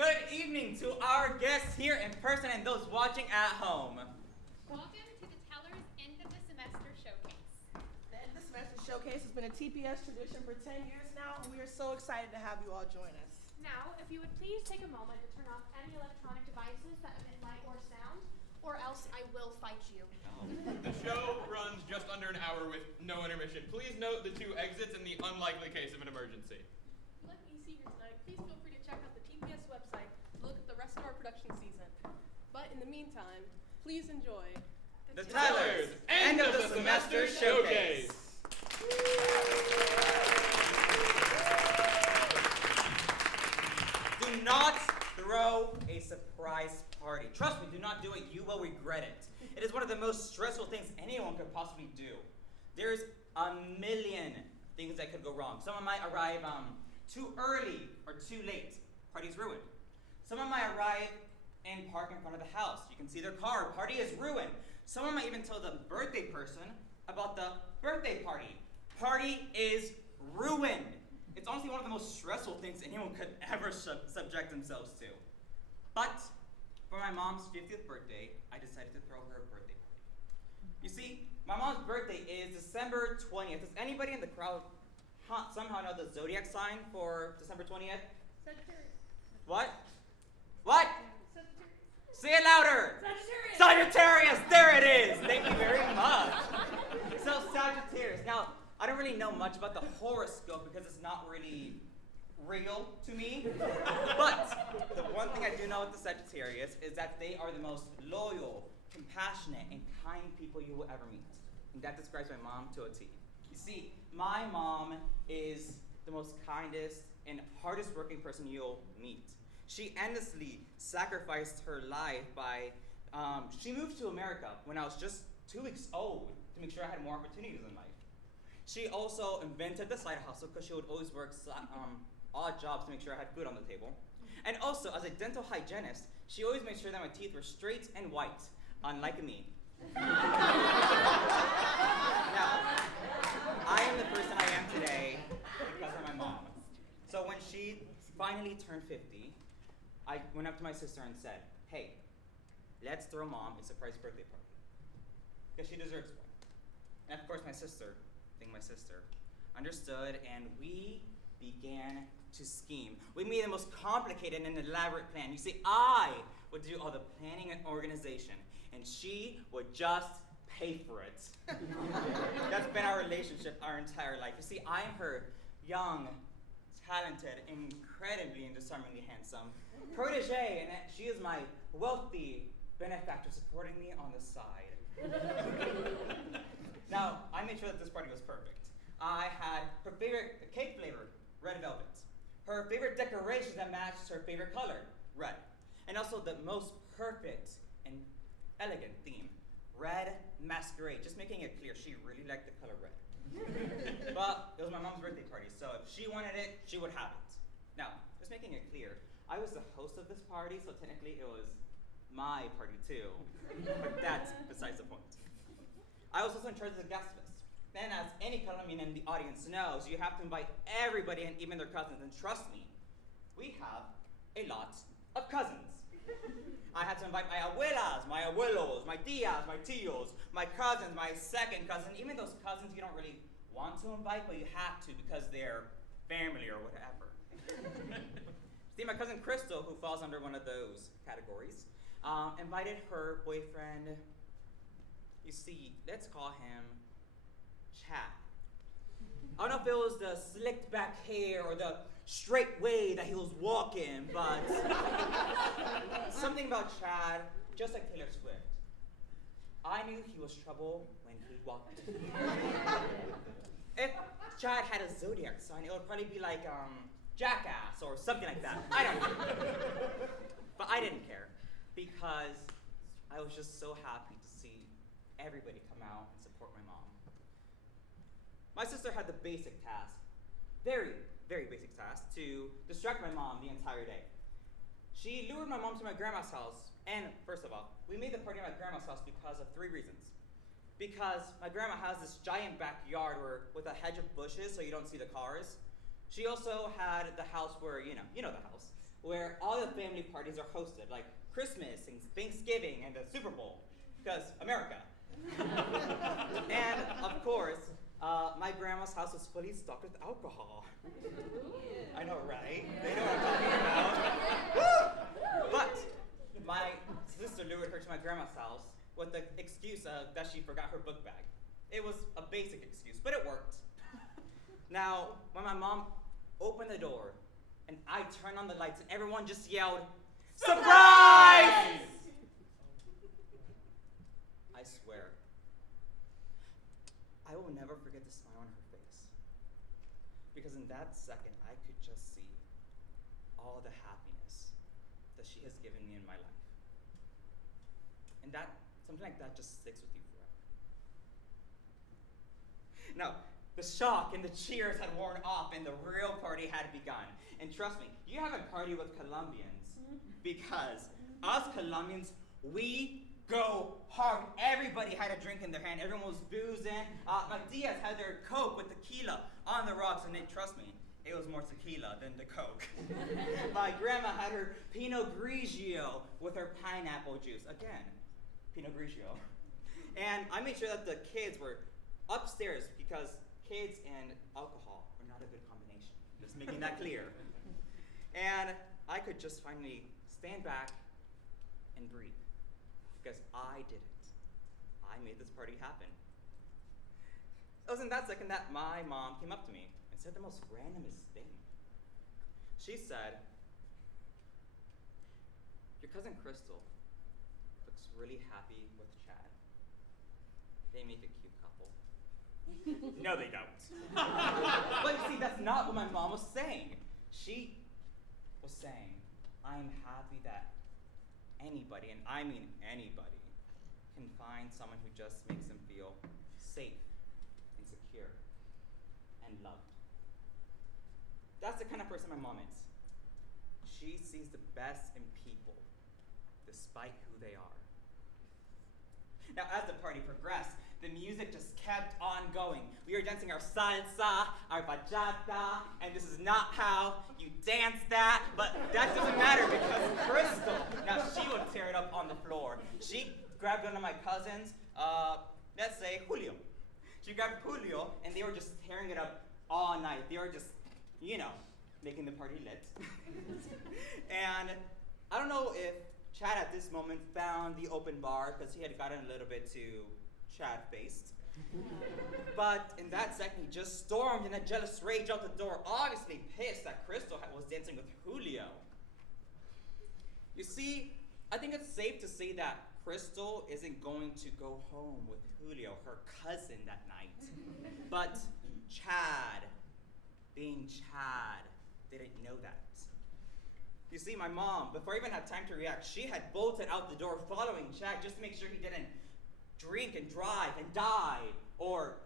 Good evening to our guests here in person and those watching at home. Welcome to the Tellers End of the Semester Showcase. The End of the Semester Showcase has been a TPS tradition for 10 years now, and we are so excited to have you all join us. Now, if you would please take a moment to turn off any electronic devices that emit light or sound, or else I will fight you. The show runs just under an hour with no intermission. Please note the two exits in the unlikely case of an emergency. If you like what you see here tonight, please feel free to check out the TPS website to look at the rest of our production season. But in the meantime, please enjoy The Tellers End of the Semester Showcase. Do not throw a surprise party. Trust me, do not do it. You will regret it. It is one of the most stressful things anyone could possibly do. There's a million things that could go wrong. Someone might arrive too early or too late. Party's ruined. Someone might arrive and park in front of the house. You can see their car. Party is ruined. Someone might even tell the birthday person about the birthday party. Party is ruined. It's honestly one of the most stressful things anyone could ever subject themselves to. But for my mom's 50th birthday, I decided to throw her a birthday party. You see, my mom's birthday is December 20th. Does anybody in the crowd somehow know the zodiac sign for December 20th? Sagittarius. What? What? Sagittarius. Say it louder! Sagittarius. Sagittarius! There it is! Thank you very much. So Sagittarius. Now, I don't really know much about the horoscope because it's not really real to me. But the one thing I do know with the Sagittarius is that they are the most loyal, compassionate, and kind people you will ever meet. And that describes my mom to a T. You see, my mom is the most kindest and hardest working person you'll meet. She endlessly sacrificed her life by, she moved to America when I was just 2 weeks old to make sure I had more opportunities in life. She also invented the side hustle because she would always work odd jobs to make sure I had food on the table. And also, as a dental hygienist, she always made sure that my teeth were straight and white, unlike me. Now, I am the person I am today because of my mom. So when she finally turned 50, I went up to my sister and said, hey, let's throw mom a surprise birthday party. Because she deserves one. And of course my sister, being my sister, understood, and we began to scheme. We made the most complicated and elaborate plan. You see, I would do all the planning and organization, and she would just pay for it. That's been our relationship our entire life. You see, I am her young, talented, incredibly and disarmingly handsome protege, and she is my wealthy benefactor supporting me on the side. Now, I made sure that this party was perfect. I had her favorite cake flavor, red velvet. Her favorite decorations that matched her favorite color, red. And also the most perfect and elegant theme, red masquerade. Just making it clear, she really liked the color red. But it was my mom's birthday party, so if she wanted it, she would have it. Now, just making it clear, I was the host of this party, so technically it was my party too. But that's besides the point. I was also in charge of the guest list. Then, as any Colombian in the audience knows, you have to invite everybody and even their cousins. And trust me, we have a lot of cousins. I had to invite my abuelas, my abuelos, my tias, my tios, my cousins, my second cousin, even those cousins you don't really want to invite, but you have to because they're family or whatever. See, my cousin Crystal, who falls under one of those categories, invited her boyfriend. You see, let's call him Chad. I don't know if it was the slicked back hair or the straight way that he was walking, but something about Chad, just like Taylor Swift. I knew he was trouble when he walked. If Chad had a zodiac sign, it would probably be like Jackass or something like that. I don't know. But I didn't care because I was just so happy to see everybody come out and support my mom. My sister had the basic task, very, very basic task, to distract my mom the entire day. She lured my mom to my grandma's house, and first of all, we made the party at my grandma's house because of 3 reasons. Because my grandma has this giant backyard with a hedge of bushes so you don't see the cars. She also had the house where, you know the house, where all the family parties are hosted, like Christmas and Thanksgiving and the Super Bowl, because America. And of course, my grandma's house was fully stocked with alcohol. I know, right? They know what I'm talking about. Woo! But my sister lured her to my grandma's house with the excuse that she forgot her book bag. It was a basic excuse, but it worked. Now, when my mom opened the door and I turned on the lights and everyone just yelled, "Surprise!" I swear, I will never forget the smile on her face. Because in that second, I could just see all the happiness that she has given me in my life. And that, something like that just sticks with you forever. Now, the shock and the cheers had worn off and the real party had begun. And trust me, you haven't partied with Colombians because us Colombians, we go hard. Everybody had a drink in their hand. Everyone was boozing. Matias had their Coke with tequila on the rocks, and then trust me, it was more tequila than the Coke. My grandma had her Pinot Grigio with her pineapple juice. Again, Pinot Grigio. And I made sure that the kids were upstairs because kids and alcohol are not a good combination. Just making that clear. And I could just finally stand back and breathe. Because I did it. I made this party happen. It was in that second that my mom came up to me and said the most randomest thing. She said, "Your cousin Crystal looks really happy with Chad. They make a cute couple." No, they don't. But you see, that's not what my mom was saying. She was saying, "I'm happy that anybody, and I mean anybody, can find someone who just makes them feel safe and secure and loved." That's the kind of person my mom is. She sees the best in people, despite who they are. Now, as the party progressed, the music just kept on going. We were dancing our salsa, our bachata, and this is not how you dance that, but that doesn't matter because Crystal, now she would tear it up on the floor. She grabbed one of my cousins, let's say Julio. She grabbed Julio, and they were just tearing it up all night. They were just, making the party lit. And I don't know if Chad at this moment found the open bar because he had gotten a little bit too Chad-faced. But in that second, he just stormed in a jealous rage out the door, obviously pissed that Crystal was dancing with Julio. You see, I think it's safe to say that Crystal isn't going to go home with Julio, her cousin, that night. But Chad, being Chad, didn't know that. You see, my mom, before I even had time to react, she had bolted out the door following Chad just to make sure he didn't drink and drive and die, or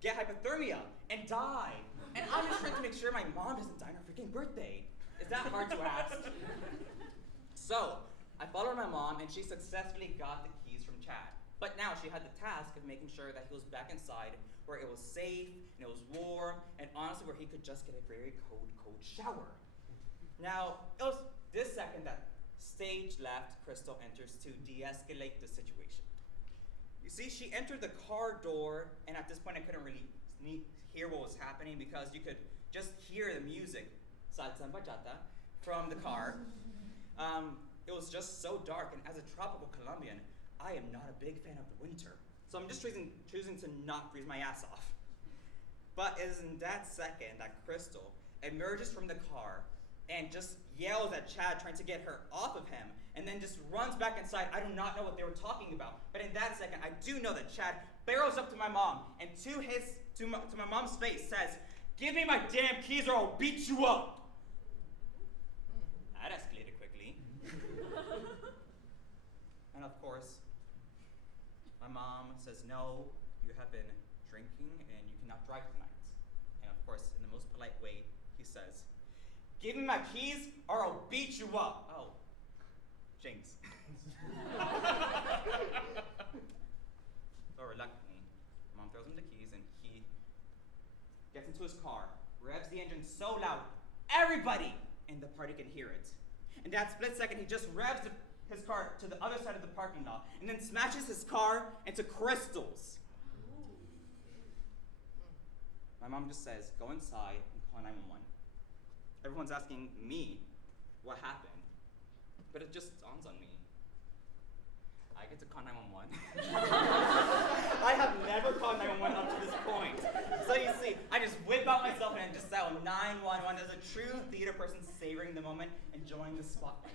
get hypothermia and die. And I'm just trying to make sure my mom doesn't die on her freaking birthday. Is that hard to ask? So, I followed my mom, and she successfully got the keys from Chad. But now she had the task of making sure that he was back inside, where it was safe, and it was warm, and honestly where he could just get a very cold shower. Now, it was this second that stage left Crystal enters to de-escalate the situation. You see, she entered the car door, and at this point I couldn't really hear what was happening because you could just hear the music, salsa and bachata, from the car. It was just so dark, and as a tropical Colombian, I am not a big fan of the winter. So I'm just choosing to not freeze my ass off. But it is in that second that Crystal emerges from the car and just yells at Chad, trying to get her off of him, and then just runs back inside. I do not know what they were talking about, but in that second, I do know that Chad barrels up to my mom, and to my mom's face says, "Give me my damn keys or I'll beat you up." That escalated quickly. And of course, my mom says, "No, you have been drinking and you cannot drive tonight." And of course, in the most polite way, he says, "Give me my keys or I'll beat you up." Oh, James. So reluctantly, mom throws him the keys and he gets into his car, revs the engine so loud, everybody in the party can hear it. In that split second, he just revs his car to the other side of the parking lot and then smashes his car into crystals. My mom just says, go inside and call 911. Everyone's asking me what happened, but it just dawns on me. I get to call 911. I have never called 911 up to this point. So you see, I just whip out myself and just dial 911 as a true theater person, savoring the moment, enjoying the spotlight.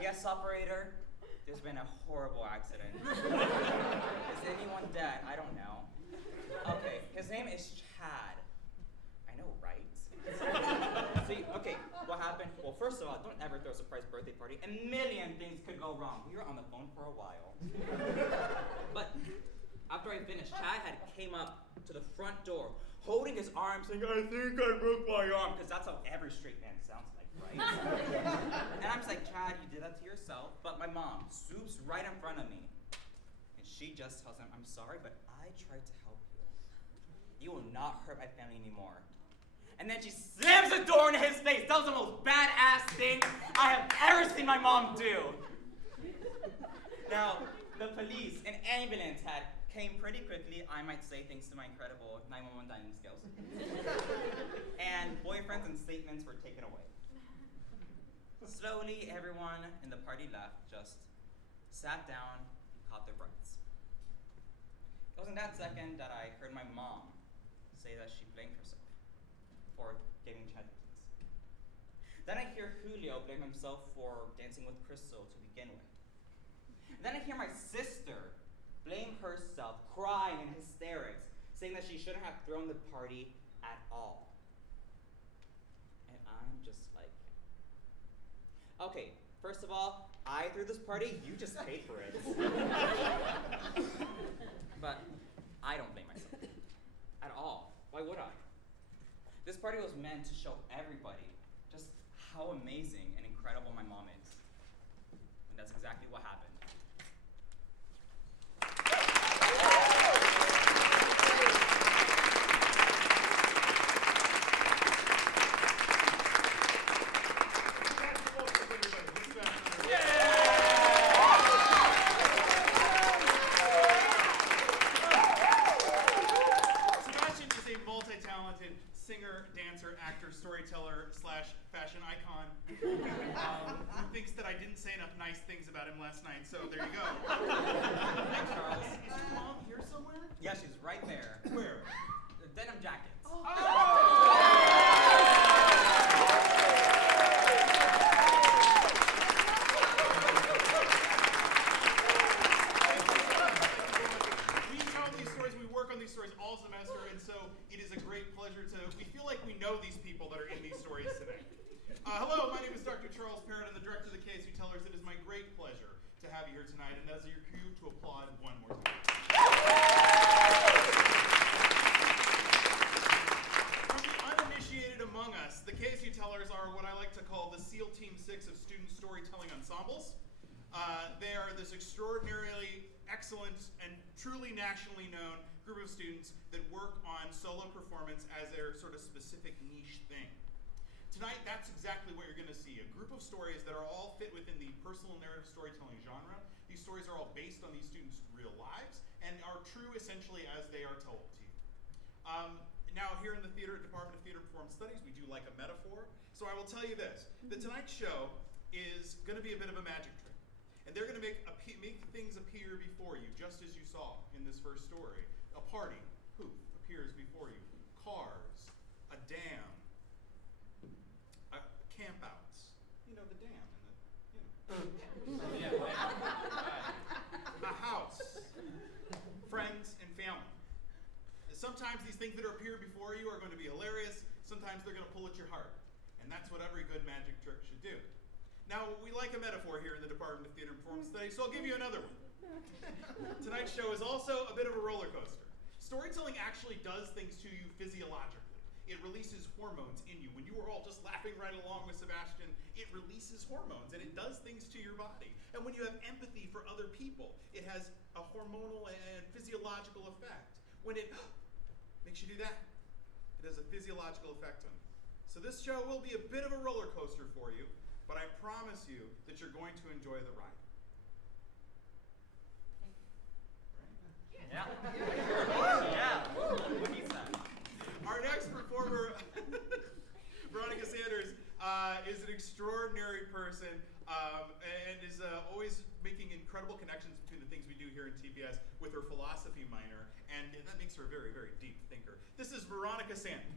Yes, operator, there's been a horrible accident. Is anyone dead? I don't know. Okay, his name is Chad. I know, right? See, okay, what happened? Well, first of all, don't ever throw a surprise birthday party. A million things could go wrong. We were on the phone for a while. But after I finished, Chad had came up to the front door, holding his arm, saying, I think I broke my arm, because that's how every straight man sounds like, right? And I'm just like, Chad, you did that to yourself. But my mom swoops right in front of me, and she just tells him, I'm sorry, but I tried to help you. You will not hurt my family anymore. And then she slams the door in his face. That was the most badass thing I have ever seen my mom do. Now, the police and ambulance came pretty quickly, I might say, thanks to my incredible 911 dining skills. And boyfriends and statements were taken away. Slowly, everyone in the party left, just sat down and caught their breaths. It was in that second that I heard my mom say that she blamed herself for giving Chad the keys. Then I hear Julio blame himself for dancing with Crystal to begin with. Then I hear my sister blame herself, crying in hysterics, saying that she shouldn't have thrown the party at all. And I'm just like, okay, first of all, I threw this party, you just paid for it. But I don't blame myself at all. Why would I? This party was meant to show everybody just how amazing and incredible my mom is. And that's exactly what happened. Storyteller / fashion icon who thinks that I didn't say enough nice things about him last night, so there you go. Thanks, Charles. Is your mom here somewhere? Yeah, she's right there. Where? The denim jackets. We tell these stories, we work on these stories all semester, and so it is a great pleasure we feel like we know these people that are in these stories today. Hello, my name is Dr. Charles Parrott. I'm the director of the KSU Tellers. It is my great pleasure to have you here tonight, and that's your cue to applaud one more time. For the uninitiated among us, the KSU Tellers are what I like to call the SEAL Team 6 of student storytelling ensembles. They are this extraordinarily excellent and truly nationally known group of students that work on solo performance as their sort of specific niche thing. Tonight, that's exactly what you're going to see, a group of stories that are all fit within the personal narrative storytelling genre. These stories are all based on these students' real lives and are true essentially as they are told to you. Now, here in the Department of Theater and Performance Studies, we do like a metaphor. So I will tell you this, that tonight's show is going to be a bit of a magic trick. And they're going to make things appear before you, just as you saw in this first story. A party, poof, appears before you. Cars, a dam, campouts. You know, the dam and a house, friends, and family. Sometimes these things that appear before you are going to be hilarious. Sometimes they're going to pull at your heart. And that's what every good magic trick should do. Now, we like a metaphor here in the Department of Theater and Performance Studies, so I'll give you another one. Tonight's show is also a bit of a roller coaster. Storytelling actually does things to you physiologically. It releases hormones in you. When you were all just laughing right along with Sebastian, it releases hormones, and it does things to your body. And when you have empathy for other people, it has a hormonal and physiological effect. When it makes you do that, it has a physiological effect on you. So this show will be a bit of a roller coaster for you, but I promise you that you're going to enjoy the ride. Yeah. Yeah. What he said. Our next performer, Veronica Sanders, is an extraordinary person and is always making incredible connections between the things we do here in TPS with her philosophy minor, and that makes her a very, very deep thinker. This is Veronica Sanders.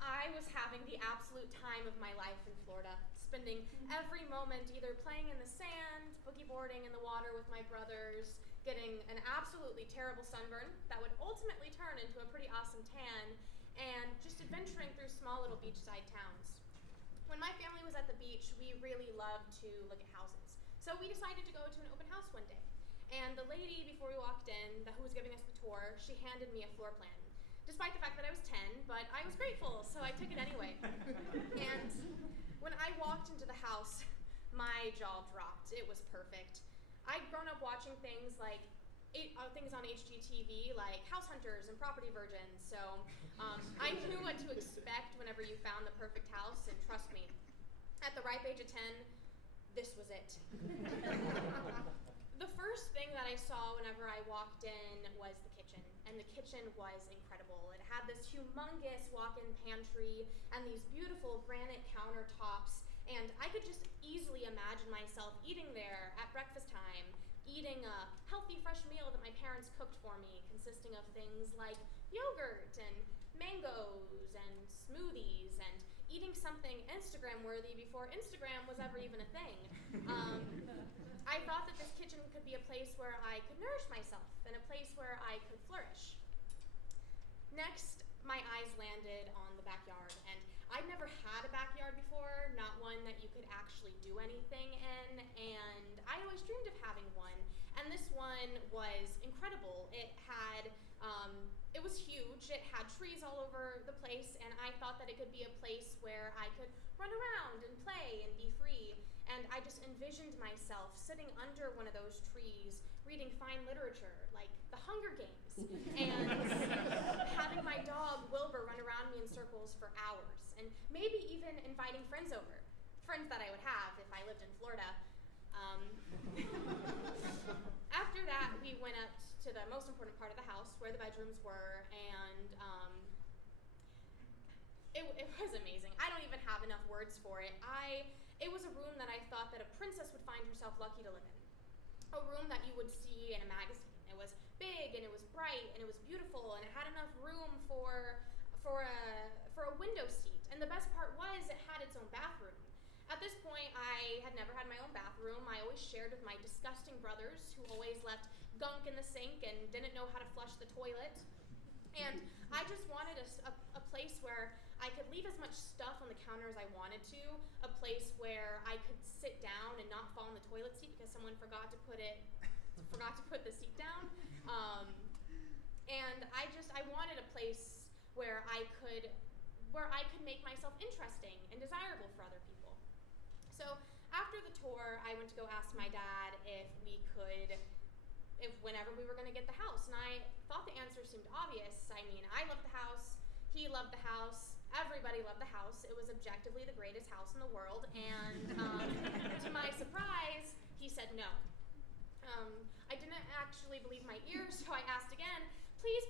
I was having the absolute time of my life in Florida, spending every moment either playing in the sand, boogie boarding in the water with my brothers, getting an absolutely terrible sunburn that would ultimately turn into a pretty awesome tan, and just adventuring through small little beachside towns. When my family was at the beach, we really loved to look at houses. So we decided to go to an open house one day. And the lady, before we walked in, who was giving us the tour, she handed me a floor plan. Despite the fact that I was 10, but I was grateful, so I took it anyway. And when I walked into the house, my jaw dropped. It was perfect. I'd grown up watching things like things on HGTV, like House Hunters and Property Virgins, so I knew what to expect whenever you found the perfect house, and trust me, at the ripe age of 10, this was it. The first thing that I saw whenever I walked in was the kitchen, and the kitchen was incredible. It had this humongous walk-in pantry and these beautiful granite countertops, and I could just easily imagine myself eating there at breakfast time, eating a healthy, fresh meal that my parents cooked for me, consisting of things like yogurt and mangoes and smoothies, and eating something Instagram-worthy before Instagram was ever even a thing. I thought that this kitchen could be a place where I could nourish myself and a place where I could flourish. Next, my eyes landed on the backyard, and I'd never had a backyard before, not one that you could actually do anything in, and I always dreamed of having one, and this one was incredible. It was huge, it had trees all over the place, and I thought that it could be a place where I could run around and play and be free, and I just envisioned myself sitting under one of those trees, reading fine literature, like The Hunger Games, and having my dog Wilbur run around me in circles for hours, and maybe even inviting friends over, friends that I would have if I lived in Florida. After that, we went up to the most important part of the house, where the bedrooms were, and it was amazing. I don't even have enough words for it. It was a room that I thought that a princess would find herself lucky to live in. A room that you would see in a magazine. It was big, and it was bright, and it was beautiful, and it had enough room for a window seat. And the best part was it had its own bathroom. At this point, I had never had my own bathroom. I always shared with my disgusting brothers, who always left gunk in the sink and didn't know how to flush the toilet. And I just wanted a place where I could leave as much stuff on the counter as I wanted to, a place where I could sit down and not fall in the toilet seat because someone forgot to put the seat down. And I wanted a place where I could make myself interesting and desirable for other people. So after the tour, I went to go ask my dad if whenever we were going to get the house, and I thought the answer seemed obvious. I mean, I loved the house, he loved the house, everybody loved the house. It was objectively the greatest house in the world, and to my surprise, he said no. I didn't actually believe my ears, so I asked again, please,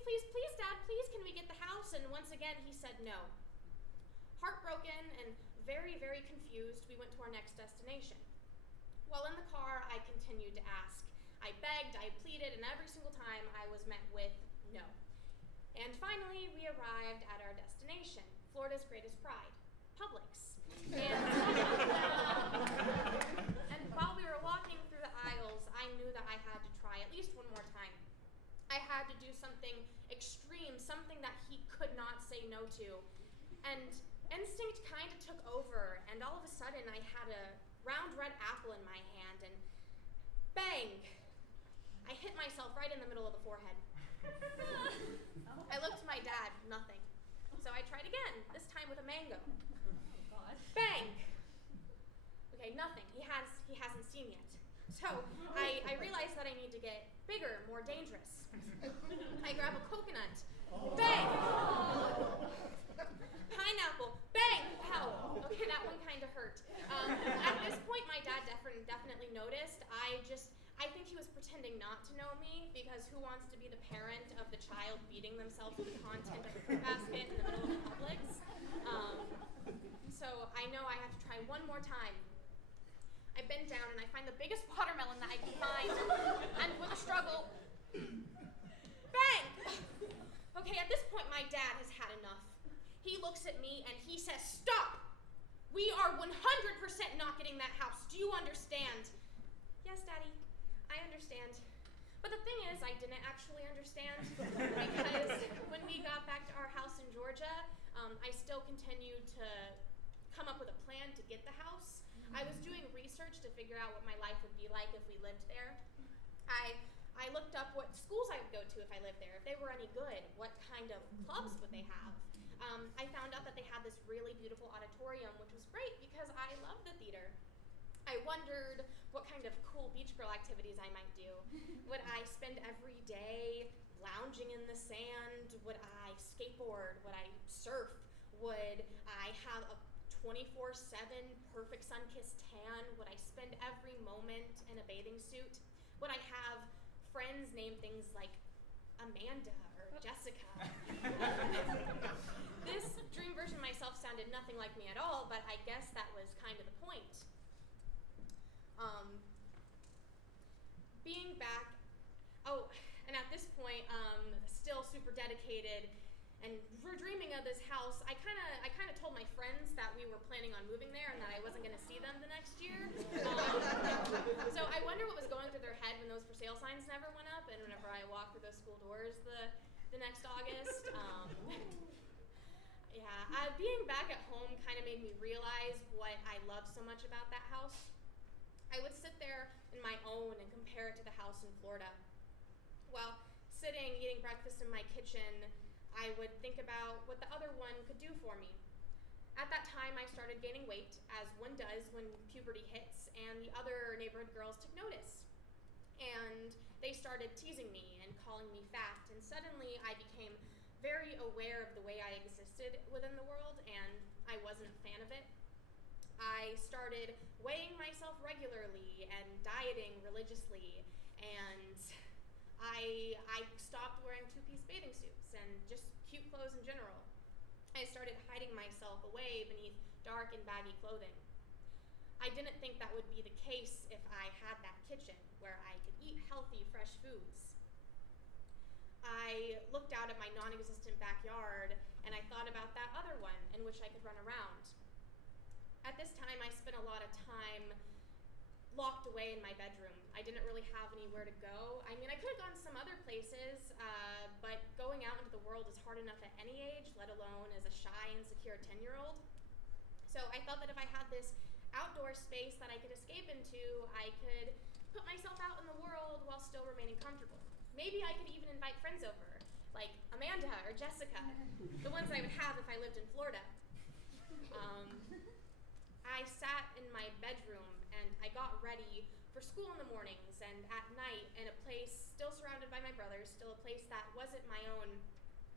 Dad, please, can we get the house? And once again, he said no. Heartbroken and very, very confused, we went to our next destination. While in the car, I continued to ask. I begged, I pleaded, and every single time I was met with no. And finally, we arrived at our destination, Florida's greatest pride, Publix. And while we were walking through the aisles, I knew that I had to try at least one more time. I had to do something extreme, something that he could not say no to. And instinct kind of took over, and all of a sudden I had a round red apple in my hand, and bang! I hit myself right in the middle of the forehead. I looked to my dad, nothing. So I tried again, this time with a mango. Bang! Okay, nothing. He hasn't seen yet. So I realized that I need to get bigger, more dangerous. I grab a coconut. Bang! Pineapple. Bang! Pow! Okay, that one kind of hurt. At this point, my dad definitely noticed. I think he was pretending not to know me, because who wants to be the parent of the child beating themselves with the content of a fruit basket in the middle of Publix? So I know I have to try one more time. I bend down and I find the biggest watermelon that I can find, and with a struggle, bang! Okay, at this point, my dad has had enough. He looks at me and he says, "Stop! We are 100% not getting that house. Do you understand?" "Yes, Daddy, I understand." But the thing is, I didn't actually understand, because when we got back to our house in Georgia, I still continued to come up with a plan to get the house. I was doing research to figure out what my life would be like if we lived there. I looked up what schools I would go to if I lived there, if they were any good, what kind of clubs would they have. I found out that they had this really beautiful auditorium, which was great because I love the theater. I wondered what kind of cool beach girl activities I might do. Would I spend every day lounging in the sand? Would I skateboard? Would I surf? Would I have a 24/7 perfect sun-kissed tan? Would I spend every moment in a bathing suit? Would I have friends name things like Amanda or Jessica? This dream version of myself sounded nothing like me at all, but I guess that was kind of the point. Being back, and at this point, still super dedicated, and we're dreaming of this house. I kind of told my friends that we were planning on moving there and that I wasn't going to see them the next year. So I wonder what was going through their head when those for sale signs never went up, and whenever I walked through those school doors the next August. Being back at home kind of made me realize what I loved so much about that house. I would sit there in my own and compare it to the house in Florida. While sitting, eating breakfast in my kitchen, I would think about what the other one could do for me. At that time, I started gaining weight, as one does when puberty hits, and the other neighborhood girls took notice. And they started teasing me and calling me fat, and suddenly I became very aware of the way I existed within the world, and I wasn't a fan of it. I started weighing myself regularly and dieting religiously, and I stopped wearing two-piece bathing suits and just cute clothes in general. I started hiding myself away beneath dark and baggy clothing. I didn't think that would be the case if I had that kitchen where I could eat healthy, fresh foods. I looked out at my non-existent backyard and I thought about that other one in which I could run around. At this time, I spent a lot of time locked away in my bedroom. I didn't really have anywhere to go. I mean, I could have gone some other places, but going out into the world is hard enough at any age, let alone as a shy, insecure 10-year-old. So I felt that if I had this outdoor space that I could escape into, I could put myself out in the world while still remaining comfortable. Maybe I could even invite friends over, like Amanda or Jessica, the ones I would have if I lived in Florida. I sat in my bedroom and I got ready for school in the mornings and at night in a place still surrounded by my brothers, still a place that wasn't my own,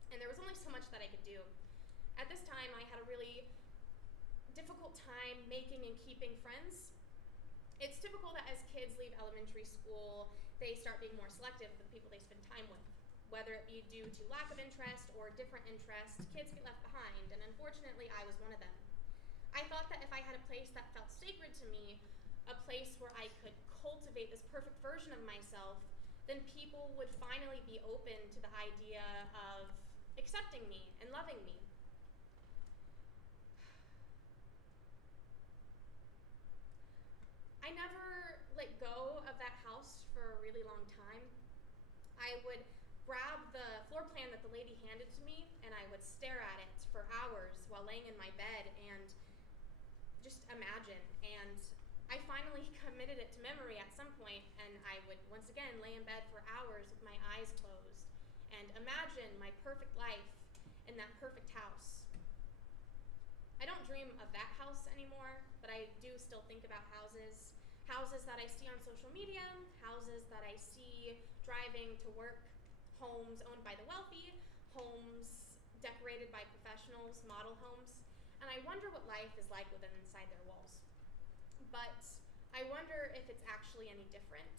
and there was only so much that I could do. At this time, I had a really difficult time making and keeping friends. It's typical that as kids leave elementary school, they start being more selective with the people they spend time with. Whether it be due to lack of interest or different interests, kids get left behind, and unfortunately, I was one of them. I thought that if I had a place that felt sacred to me, a place where I could cultivate this perfect version of myself, then people would finally be open to the idea of accepting me and loving me. I never let go of that house for a really long time. I would grab the floor plan that the lady handed to me and I would stare at it for hours while laying in my bed and just imagine. And I finally committed it to memory at some point, and I would once again lay in bed for hours with my eyes closed and imagine my perfect life in that perfect house. I don't dream of that house anymore, but I do still think about houses. Houses that I see on social media, houses that I see driving to work, homes owned by the wealthy, homes decorated by professionals, model homes, and I wonder what life is like within inside their walls. But I wonder if it's actually any different.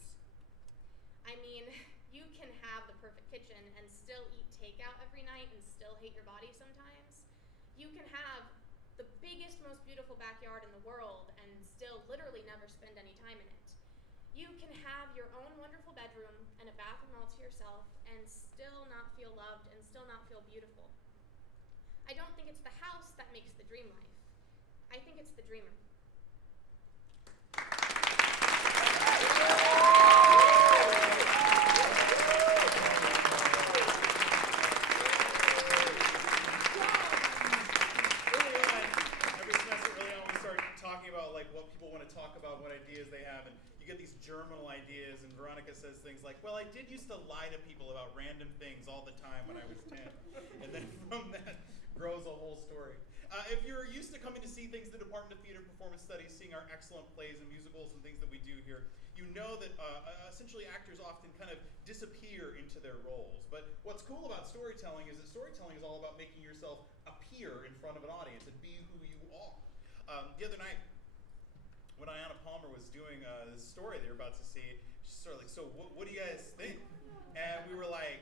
I mean, you can have the perfect kitchen and still eat takeout every night and still hate your body sometimes. You can have the biggest, most beautiful backyard in the world and still literally never spend any time in it. You can have your own wonderful bedroom and a bathroom all to yourself and still not feel loved and still not feel beautiful. I don't think it's the house that makes the dream life. I think it's the dreamer. Germinal ideas, and Veronica says things like, well, I did used to lie to people about random things all the time when I was 10. And then from that grows a whole story. If you're used to coming to see things at the Department of Theater and Performance Studies, seeing our excellent plays and musicals and things that we do here, you know that essentially actors often kind of disappear into their roles. But what's cool about storytelling is that storytelling is all about making yourself appear in front of an audience and be who you are. The other night, when Ayanna Palmer was doing this story they were about to see, she's sort of like, so what do you guys think? And we were like,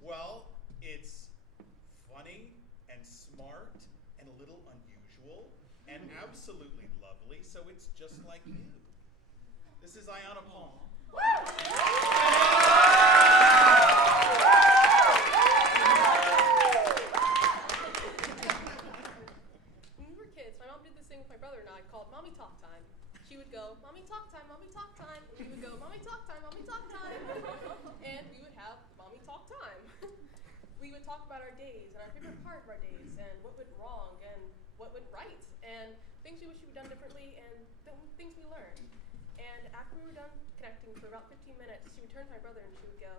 well, it's funny and smart and a little unusual and absolutely lovely, so it's just like you. This is Ayanna Palmer. When we were kids, my mom did this thing with my brother and I called Mommy Talk Time. She would go, Mommy Talk Time, Mommy Talk Time. And we would go, Mommy Talk Time, Mommy Talk Time. And we would have Mommy Talk Time. We would talk about our days and our favorite part of our days and what went wrong and what went right and things we wish we had done differently and things we learned. And after we were done connecting for about 15 minutes, she would turn to my brother and she would go,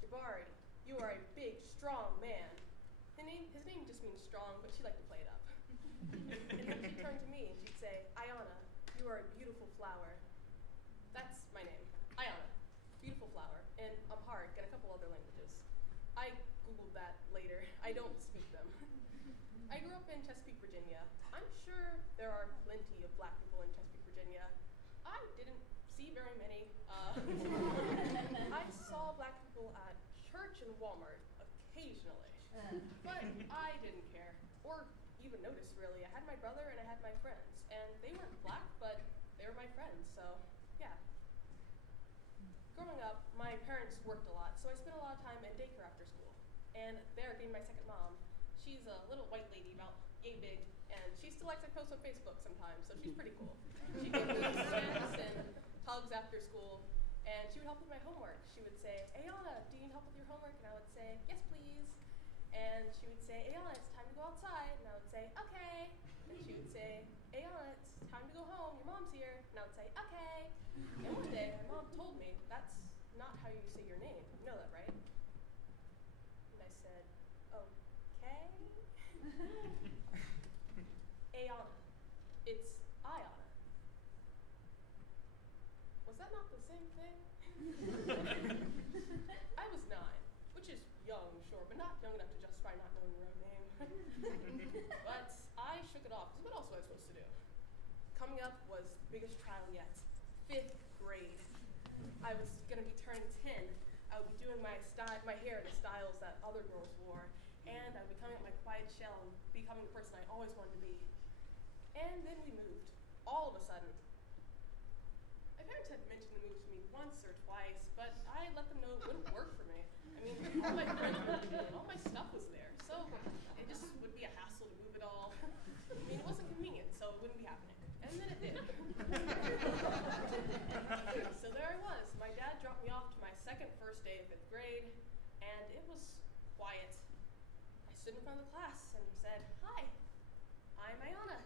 Jabari, you are a big, strong man. His name just means strong, but she liked to play it up. And then she'd turn to me and she'd say, Ayanna, you are a beautiful flower. That's my name, Ayanna, beautiful flower, in Amharic and a couple other languages. I Googled that later. I don't speak them. I grew up in Chesapeake, Virginia. I'm sure there are plenty of black people in Chesapeake, Virginia. I didn't see very many. I saw black people at church and Walmart occasionally, but I didn't care, or even notice really. I had my brother and I had my friends, and they weren't black, but they were my friends, so yeah. Growing up, my parents worked a lot, so I spent a lot of time in daycare after school. And there came my second mom. She's a little white lady, about yay big, and she still likes to post on Facebook sometimes, so she's pretty cool. She gave me snacks and hugs after school, and she would help with my homework. She would say, Ayanna, do you need help with your homework? And I would say, yes, please. And she would say, Ayanna, it's time to go outside. And I would say, okay. And she would say, Ayanna, it's time to go home. Your mom's here. And I would say, okay. And one day, my mom told me, that's not how you say your name. You know that, right? And I said, okay. Ayanna. It's Ayanna. Was that not the same thing? I was 9, which is young, sure, but not young enough to justify not knowing your own name. But I shook it off, because what else was I supposed to do? Coming up was the biggest trial yet, 5th grade. I was gonna be turning 10. I would be doing my hair in the styles that other girls wore, and I would be coming out my quiet shell and becoming the person I always wanted to be. And then we moved, all of a sudden. My parents had mentioned the move to me once or twice, but I let them know it wouldn't work for me. I mean, all my friends were moving and all my stuff was there, so it just would be a hassle to move it all. I mean, it wasn't convenient, so it wouldn't be happening. And then it did. So there I was. My dad dropped me off to my first day of 5th grade, and it was quiet. I stood in front of the class and said, hi, I'm Ayanna.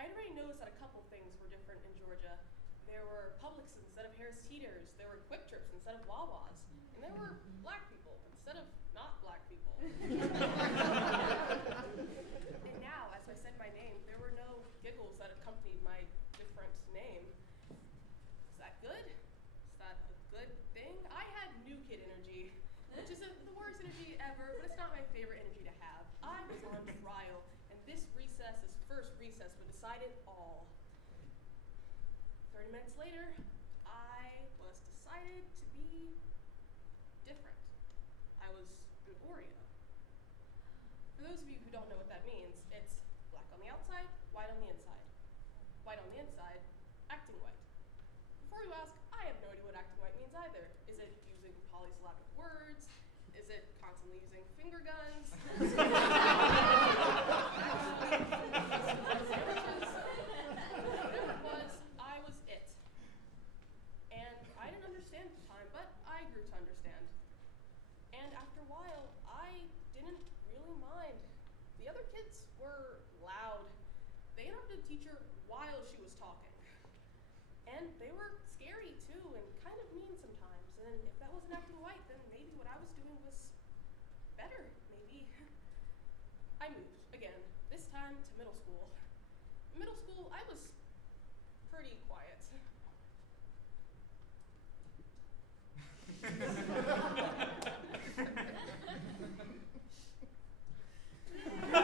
I'd already noticed that a couple things were different in Georgia. There were Publix instead of Harris Teeters, there were Quick Trips instead of Wawa's, and there were black people instead of not black people. And now, as I said my name, there were no giggles that accompanied my different name. good? Is that a good thing? I had new kid energy, which is the worst energy ever, but it's not my favorite energy to have. I was on trial, and this first recess, would decide it all. 30 minutes later, I was decided to be different. I was an Oreo. For those of you who don't know what that means, it's black on the outside, white on the inside. White on the inside, acting white. Before you ask, I have no idea what acting white means either. Is it using polysyllabic words? Is it constantly using finger guns? Whatever it was, I was it. And I didn't understand at the time, but I grew to understand. And after a while, I didn't really mind. The other kids were loud. They interrupted the teacher while she was talking. And they were scary too, and kind of mean sometimes. And if that wasn't acting white, then maybe what I was doing was better, maybe. I moved, again, this time to middle school. In middle school, I was pretty quiet. I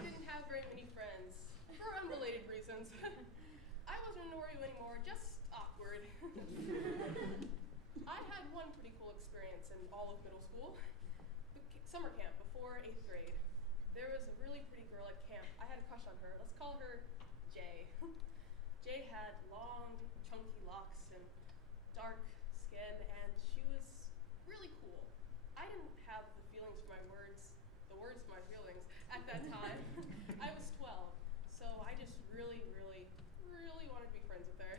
didn't have very many friends, for unrelated reasons. I wasn't an Oreo anymore, just awkward. I had one pretty cool experience in all of middle school. Summer camp before 8th grade. There was a really pretty girl at camp. I had a crush on her. Let's call her Jay. Jay had long, chunky locks and dark skin, and she was really cool. I didn't have the feelings for the words for my feelings at that time. I was 12, so I just really, really, really wanted to be friends with her.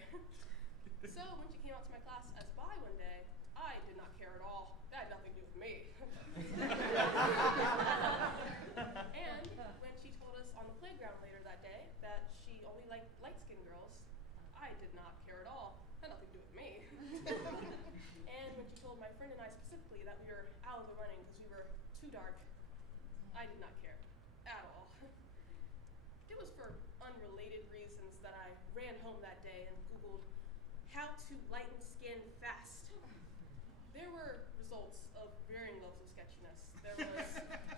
So when she came out to my class as bi one day, I did not care at all. That had nothing to do with me. And when she told us on the playground later that day that she only liked light-skinned girls, I did not care at all. That had nothing to do with me. And when she told my friend and I specifically that we were out of the running because we were too dark, I did not care at all. It was for unrelated reasons that I ran home that day and Googled how to lighten skin fast. There were results of varying levels of sketchiness. There was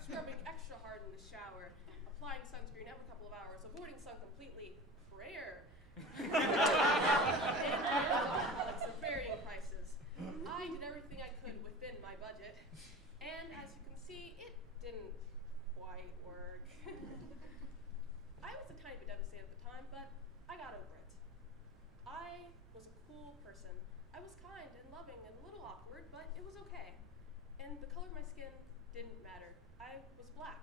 scrubbing extra hard in the shower, applying sunscreen every couple of hours, avoiding sun completely, prayer, and alcoholics of varying prices. I did everything I could within my budget, and as you can see, it didn't quite work. I was a tiny bit devastated at the time, but I got over it. I was a cool person. I was kind and loving and a little awkward, but it was okay. And the color of my skin didn't matter. I was black,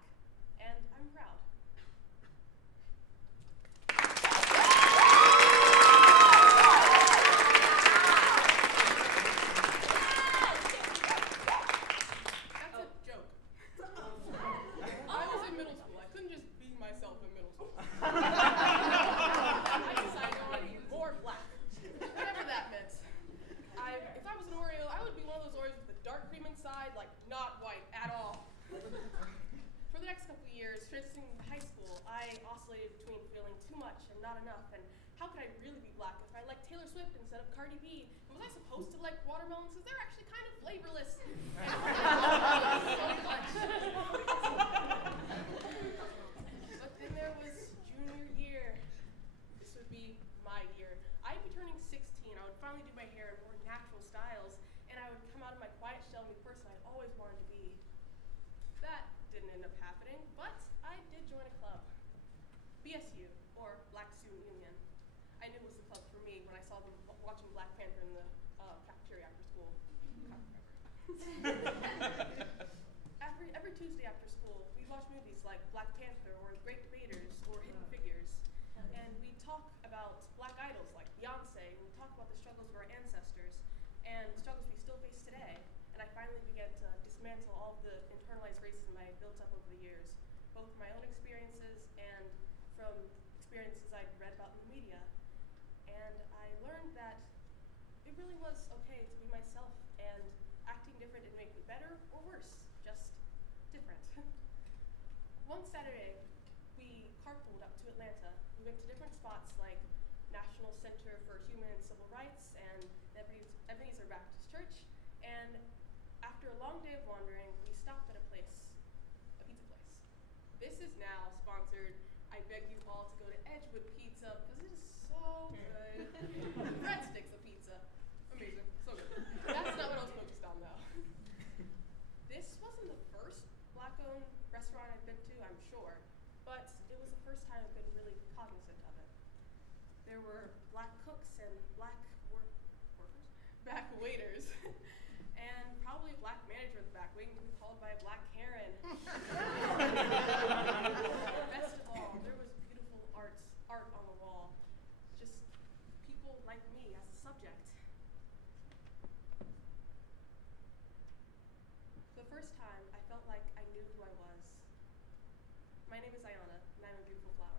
and I'm proud. That's a joke. I was in middle school. I couldn't just be myself in middle school. I decided I wanted to be more black. Whatever that meant. If I was an Oreo, I would be one of those Oreos with the dark cream inside, like not white at all. For the next couple of years, transitioning to high school, I oscillated between feeling too much and not enough, and how could I really be black if I liked Taylor Swift instead of Cardi B? And was I supposed to like watermelons because they're actually kind of flavorless? And so much. But then there was junior year. This would be my year. I'd be turning 16. I would finally do my hair in more natural styles, and I would come out of my quiet shell and be the person I always wanted to be. That didn't end up happening, but I did join a club. BSU, or Black Student Union. I knew it was the club for me when I saw them watching Black Panther in the cafeteria after school. Every Tuesday after school, we'd watch movies like Black Panther or The Great Debaters or Hidden Figures. And we'd talk about black idols like Beyonce, and we'd talk about the struggles of our ancestors and the struggles we still face today. And I finally began to dismantle all of the internalized racism I had built up over the years, both from my own experiences and from experiences I'd read about in the media. And I learned that it really was okay to be myself, and acting different didn't make me better or worse, just different. One Saturday, we carpooled up to Atlanta. We went to different spots like National Center for Human and Civil Rights and the Ebenezer Baptist Church. And after a long day of wandering, we stopped at a pizza place. This is now sponsored. I beg you all to go to Edgewood Pizza because it is so good. Breadsticks of pizza. Amazing. So good. That's not what I was focused on though. This wasn't the first Black-owned restaurant I've been to, I'm sure, but it was the first time I've been really cognizant of it. There were Black cooks and Black waiters, and probably a Black manager in the back waiting to be called by a Black Karen. Best of all, there was beautiful art on the wall. Just people like me as a subject. The first time, I felt like I knew who I was. My name is Ayana, and I'm a beautiful flower.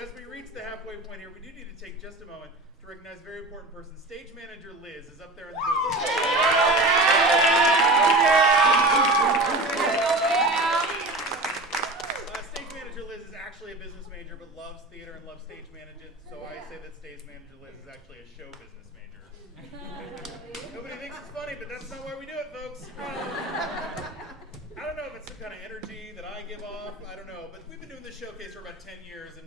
As we reach the halfway point here, we do need to take just a moment to recognize a very important person. Stage manager Liz is up there in the booth. Stage manager Liz is actually a business major, but loves theater and loves stage management. So I say that stage manager Liz is actually a show business major. Nobody thinks it's funny, but that's not why we do it, folks. I don't know if it's some kind of energy that I give off. I don't know. But we've been doing this showcase for about 10 years. And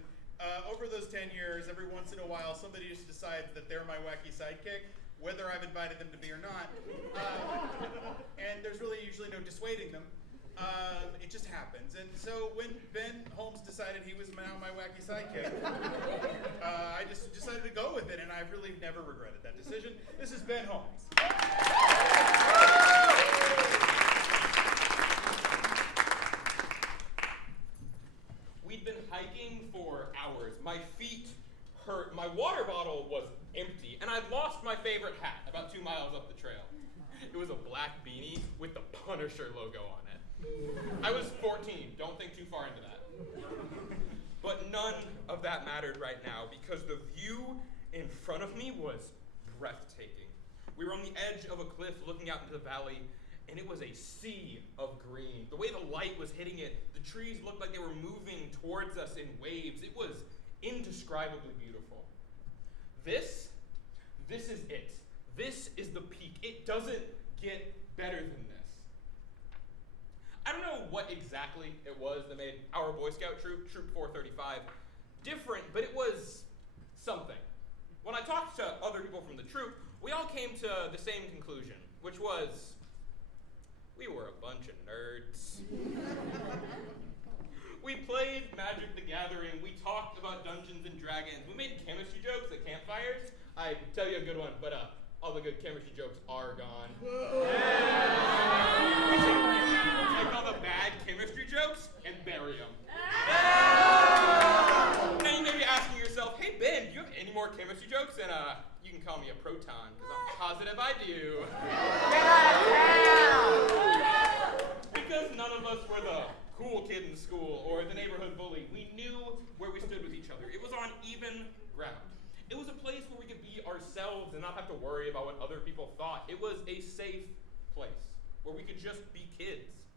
over those 10 years, every once in a while, somebody just decides that they're my wacky sidekick, whether I've invited them to be or not. And there's really usually no dissuading them. It just happens. And so when Ben Holmes decided he was now my wacky sidekick, I just decided to go with it, and I've really never regretted that decision. This is Ben Holmes. We'd been hiking for hours. My feet hurt. My water bottle was empty, and I'd lost my favorite hat about 2 miles up the trail. It was a black beanie with the Punisher logo on it. I was 14. Don't think too far into that. But none of that mattered right now because the view in front of me was breathtaking. We were on the edge of a cliff looking out into the valley, and it was a sea of green. The way the light was hitting it, the trees looked like they were moving towards us in waves. It was indescribably beautiful. This is it. This is the peak. It doesn't get better than this. I don't know what exactly it was that made our Boy Scout troop, Troop 435, different, but it was something. When I talked to other people from the troop, we all came to the same conclusion, which was we were a bunch of nerds. We played Magic the Gathering. We talked about Dungeons and Dragons. We made chemistry jokes at campfires. I tell you a good one, but all the good chemistry jokes are gone. We take all the bad chemistry jokes and bury them. Now you may be asking yourself, hey Ben, do you have any more chemistry jokes? And you can call me a proton, because I'm positive I do. Because none of us were the cool kid in school or the neighborhood bully. We knew where we stood with each other. It was on even ground. It was a place where we could be ourselves and not have to worry about what other people thought. It was a safe place where we could just be kids.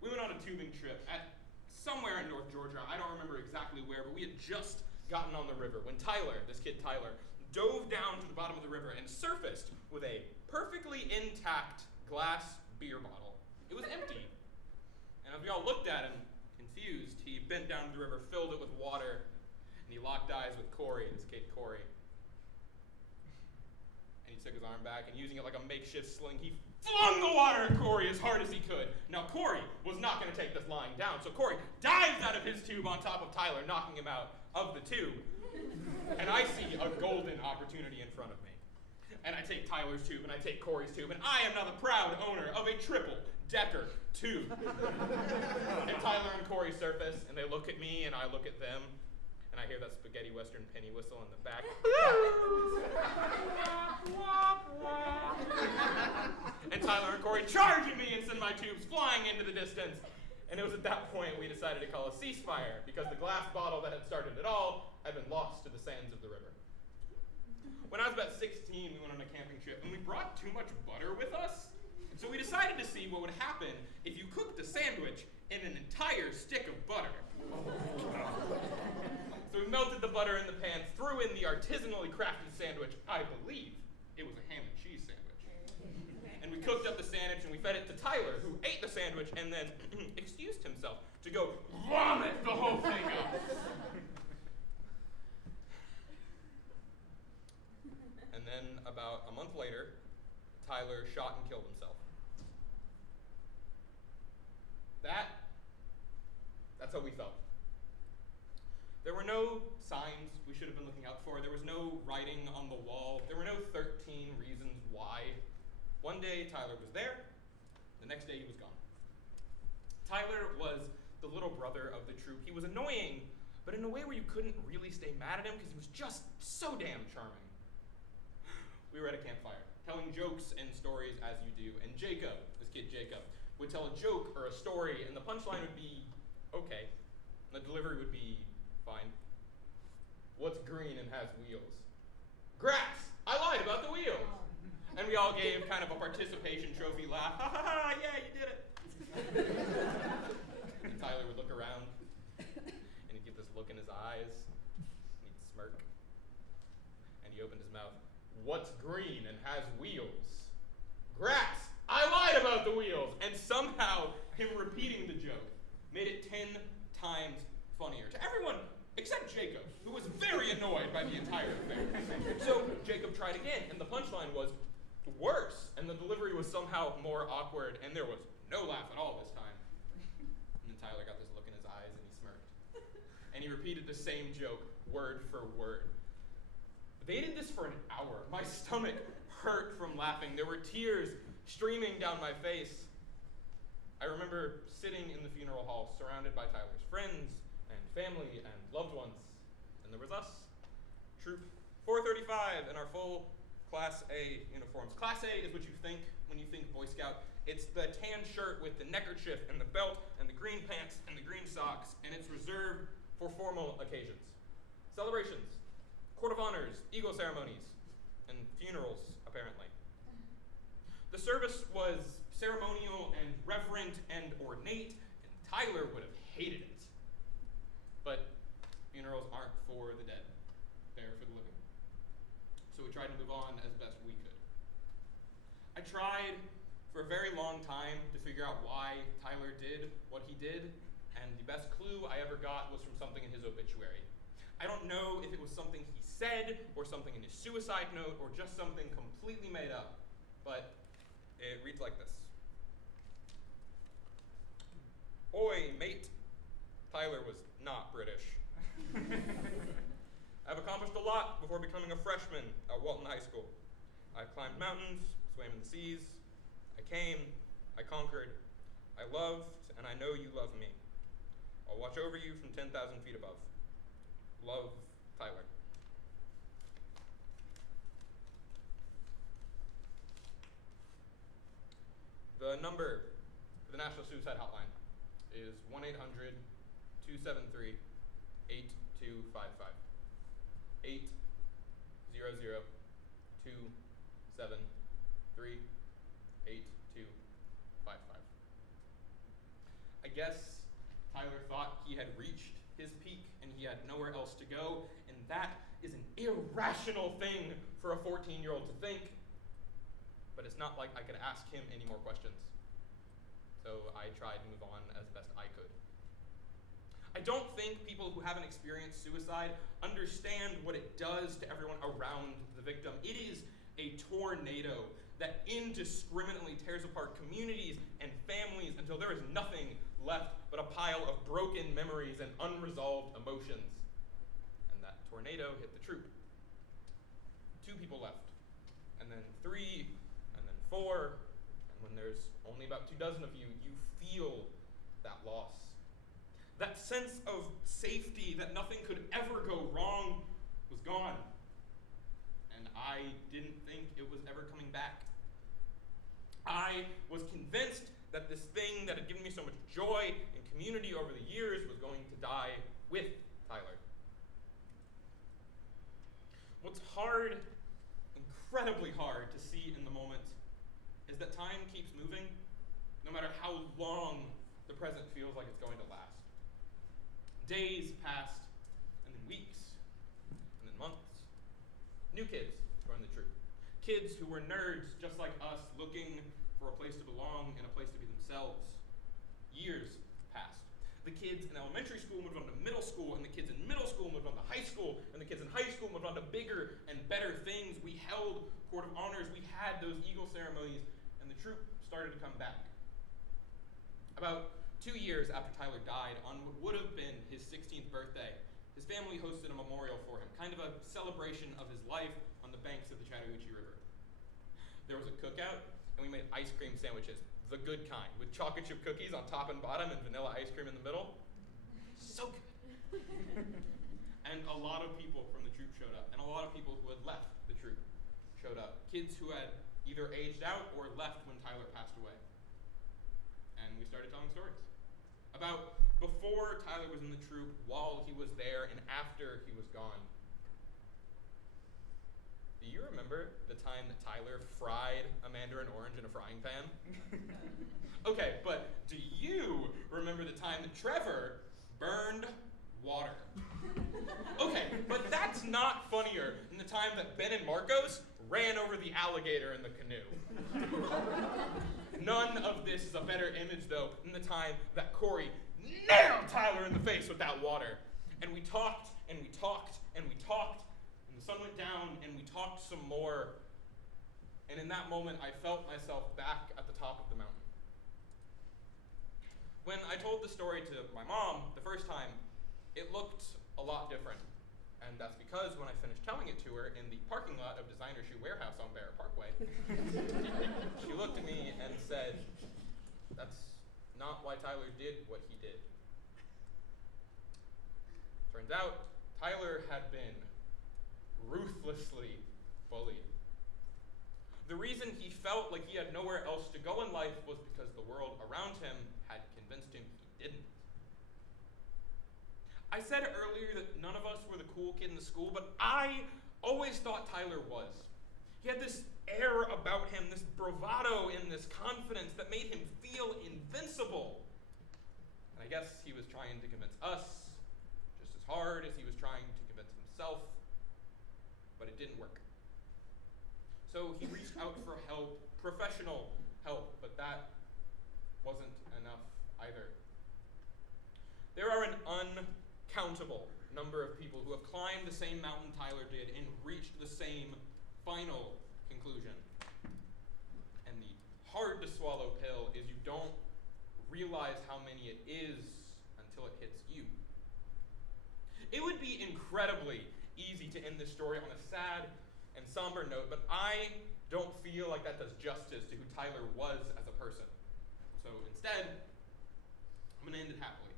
We went on a tubing trip at somewhere in North Georgia. I don't remember exactly where, but we had just gotten on the river when Tyler, this kid Tyler, dove down to the bottom of the river and surfaced with a perfectly intact glass beer bottle. It was empty. And as we all looked at him, confused, he bent down to the river, filled it with water, and he locked eyes with Corey, this kid Corey. And he took his arm back, and using it like a makeshift sling, he flung the water at Corey as hard as he could. Now Corey was not going to take this lying down, so Corey dives out of his tube on top of Tyler, knocking him out of the tube. And I see a golden opportunity in front of me. And I take Tyler's tube, and I take Corey's tube, and I am now the proud owner of a triple-decker tube. And Tyler and Corey surface, and they look at me, and I look at them, and I hear that spaghetti western penny whistle in the back. And Tyler and Corey charge at me and send my tubes flying into the distance. And it was at that point we decided to call a ceasefire, because the glass bottle that had started it all had been lost to the sands of the river. When I was about 16, we went on a camping trip, and we brought too much butter with us. So we decided to see what would happen if you cooked a sandwich in an entire stick of butter. So we melted the butter in the pan, threw in the artisanally crafted sandwich. I believe it was a ham and cheese sandwich. And we cooked up the sandwich and we fed it to Tyler, who ate the sandwich and then excused himself to go vomit the whole thing up. And then about a month later, Tyler shot and killed himself. That's how we felt. There were no signs we should have been looking out for. There was no writing on the wall. There were no 13 reasons why. One day, Tyler was there. The next day, he was gone. Tyler was the little brother of the troop. He was annoying, but in a way where you couldn't really stay mad at him because he was just so damn charming. We were at a campfire, telling jokes and stories as you do, and Jacob, this kid Jacob, would tell a joke or a story, and the punchline would be okay. The delivery would be fine. What's green and has wheels? Grass! I lied about the wheels! And we all gave kind of a participation trophy laugh. Ha ha ha, yeah, you did it! And Tyler would look around, and he'd get this look in his eyes, and he'd smirk, and he opened his mouth. What's green and has wheels? Grass! I lied about the wheels! And somehow, him repeating the joke made it 10 times funnier to everyone except Jacob, who was very annoyed by the entire thing. So Jacob tried again, and the punchline was worse, and the delivery was somehow more awkward, and there was no laugh at all this time. And then Tyler got this look in his eyes, and he smirked. And he repeated the same joke, word for word. They did this for an hour. My stomach hurt from laughing. There were tears streaming down my face. I remember sitting in the funeral hall surrounded by Tyler's friends and family and loved ones. And there was us, Troop 435 in our full Class A uniforms. Class A is what you think when you think Boy Scout. It's the tan shirt with the neckerchief and the belt and the green pants and the green socks, and it's reserved for formal occasions. Celebrations, court of honors, eagle ceremonies, and funerals, apparently. The service was ceremonial and reverent and ornate, and Tyler would have hated it. But funerals aren't for the dead. They're for the living. So we tried to move on as best we could. I tried for a very long time to figure out why Tyler did what he did, and the best clue I ever got was from something in his obituary. I don't know if it was something he said, or something in his suicide note, or just something completely made up, but it reads like this. Oi, mate. Tyler was not British. I've accomplished a lot before becoming a freshman at Walton High School. I've climbed mountains, swam in the seas. I came, I conquered, I loved, and I know you love me. I'll watch over you from 10,000 feet above. Love, Tyler. The number for the National Suicide Hotline is 1-800-273-8255. 800-273-8255. I guess Tyler thought he had reached his peak and he had nowhere else to go, and that is an irrational thing for a 14-year-old to think. But it's not like I could ask him any more questions. So I tried to move on as best I could. I don't think people who haven't experienced suicide understand what it does to everyone around the victim. It is a tornado that indiscriminately tears apart communities and families until there is nothing left but a pile of broken memories and unresolved emotions. And that tornado hit the troop. 2 people left, and then 3, and then 4, and when there's only about 24 of you, you feel that loss. That sense of safety that nothing could ever go wrong was gone. And I didn't think it was ever coming back. I was convinced that this thing that had given me so much joy and community over the years was going to die with Tyler. What's hard incredibly hard to see in the moment is that time keeps moving, no matter how long the present feels like it's going to last. Days passed, and then weeks, and then months. New kids joined the troop. Kids who were nerds just like us, looking for a place to belong and a place to be themselves. Years passed. The kids in elementary school moved on to middle school, and the kids in middle school moved on to high school, and the kids in high school moved on to bigger and better things. We held Court of Honors, we had those Eagle ceremonies, and the troop started to come back. About 2 years after Tyler died, on what would have been his 16th birthday, his family hosted a memorial for him, kind of a celebration of his life on the banks of the Chattahoochee River. There was a cookout, and we made ice cream sandwiches, the good kind, with chocolate chip cookies on top and bottom and vanilla ice cream in the middle. So good. And a lot of people from the troop showed up, and a lot of people who had left the troop showed up. Kids who had either aged out or left when Tyler passed away. And we started telling stories about before Tyler was in the troop, while he was there, and after he was gone. Do you remember the time that Tyler fried a mandarin orange in a frying pan? Okay, but do you remember the time that Trevor burned water? Okay, but that's not funnier than the time that Ben and Marcos ran over the alligator in the canoe. None of this is a better image, though, than the time that Corey nailed Tyler in the face with that water. And we talked, and we talked, and we talked, and the sun went down, and we talked some more. And in that moment, I felt myself back at the top of the mountain. When I told the story to my mom the first time, it looked a lot different. And that's because when I finished telling it to her in the parking lot of Designer Shoe Warehouse on Bear Parkway, she looked at me and said, "That's not why Tyler did what he did." Turns out, Tyler had been ruthlessly bullied. The reason he felt like he had nowhere else to go in life was because the world around him had convinced him he didn't. I said earlier that none of us were the cool kid in the school, but I always thought Tyler was. He had this air about him, this bravado and this confidence that made him feel invincible. And I guess he was trying to convince us just as hard as he was trying to convince himself, but it didn't work. So he reached out for help, professional help, but that wasn't enough either. There are an uncountable number of people who have climbed the same mountain Tyler did and reached the same final conclusion. And the hard to swallow pill is you don't realize how many it is until it hits you. It would be incredibly easy to end this story on a sad and somber note, but I don't feel like that does justice to who Tyler was as a person. So instead, I'm going to end it happily.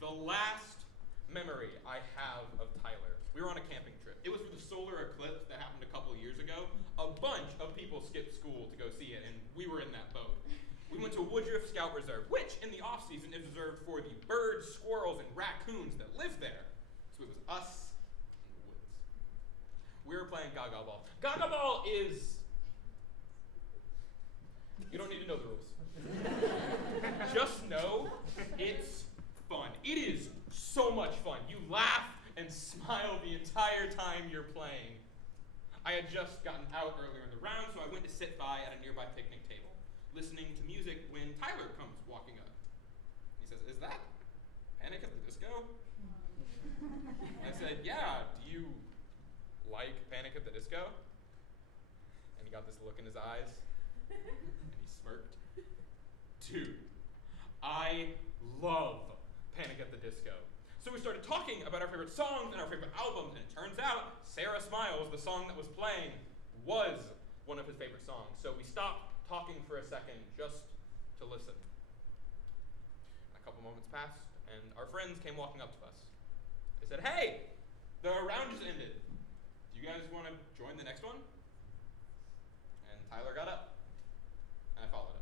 The last memory I have of Tyler, we were on a camping trip. It was for the solar eclipse that happened a couple of years ago. A bunch of people skipped school to go see it, and we were in that boat. We went to Woodruff Scout Reserve, which in the off-season is reserved for the birds, squirrels, and raccoons that live there. So it was us in the woods. We were playing Gaga Ball. Gaga Ball is... You don't need to know the rules. Just know it's fun. It is so much fun. You laugh and smile the entire time you're playing. I had just gotten out earlier in the round, so I went to sit by at a nearby picnic table, listening to music when Tyler comes walking up. He says, "Is that Panic at the Disco?" I said, "Yeah, do you like Panic at the Disco?" And he got this look in his eyes, and he smirked. Dude, I love Panic at the Disco. So we started talking about our favorite songs and our favorite albums, and it turns out Sarah Smiles, the song that was playing, was one of his favorite songs. So we stopped talking for a second just to listen. A couple moments passed, and our friends came walking up to us. They said, "Hey, the round just ended. Do you guys want to join the next one?" And Tyler got up, and I followed him.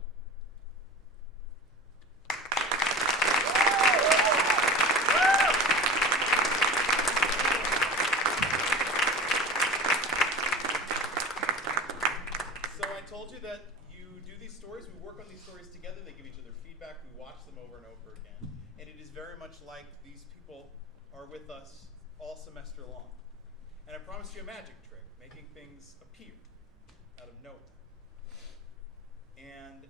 told you that you do these stories, we work on these stories together, they give each other feedback, we watch them over and over again. And it is very much like these people are with us all semester long. And I promised you a magic trick, making things appear out of nowhere. And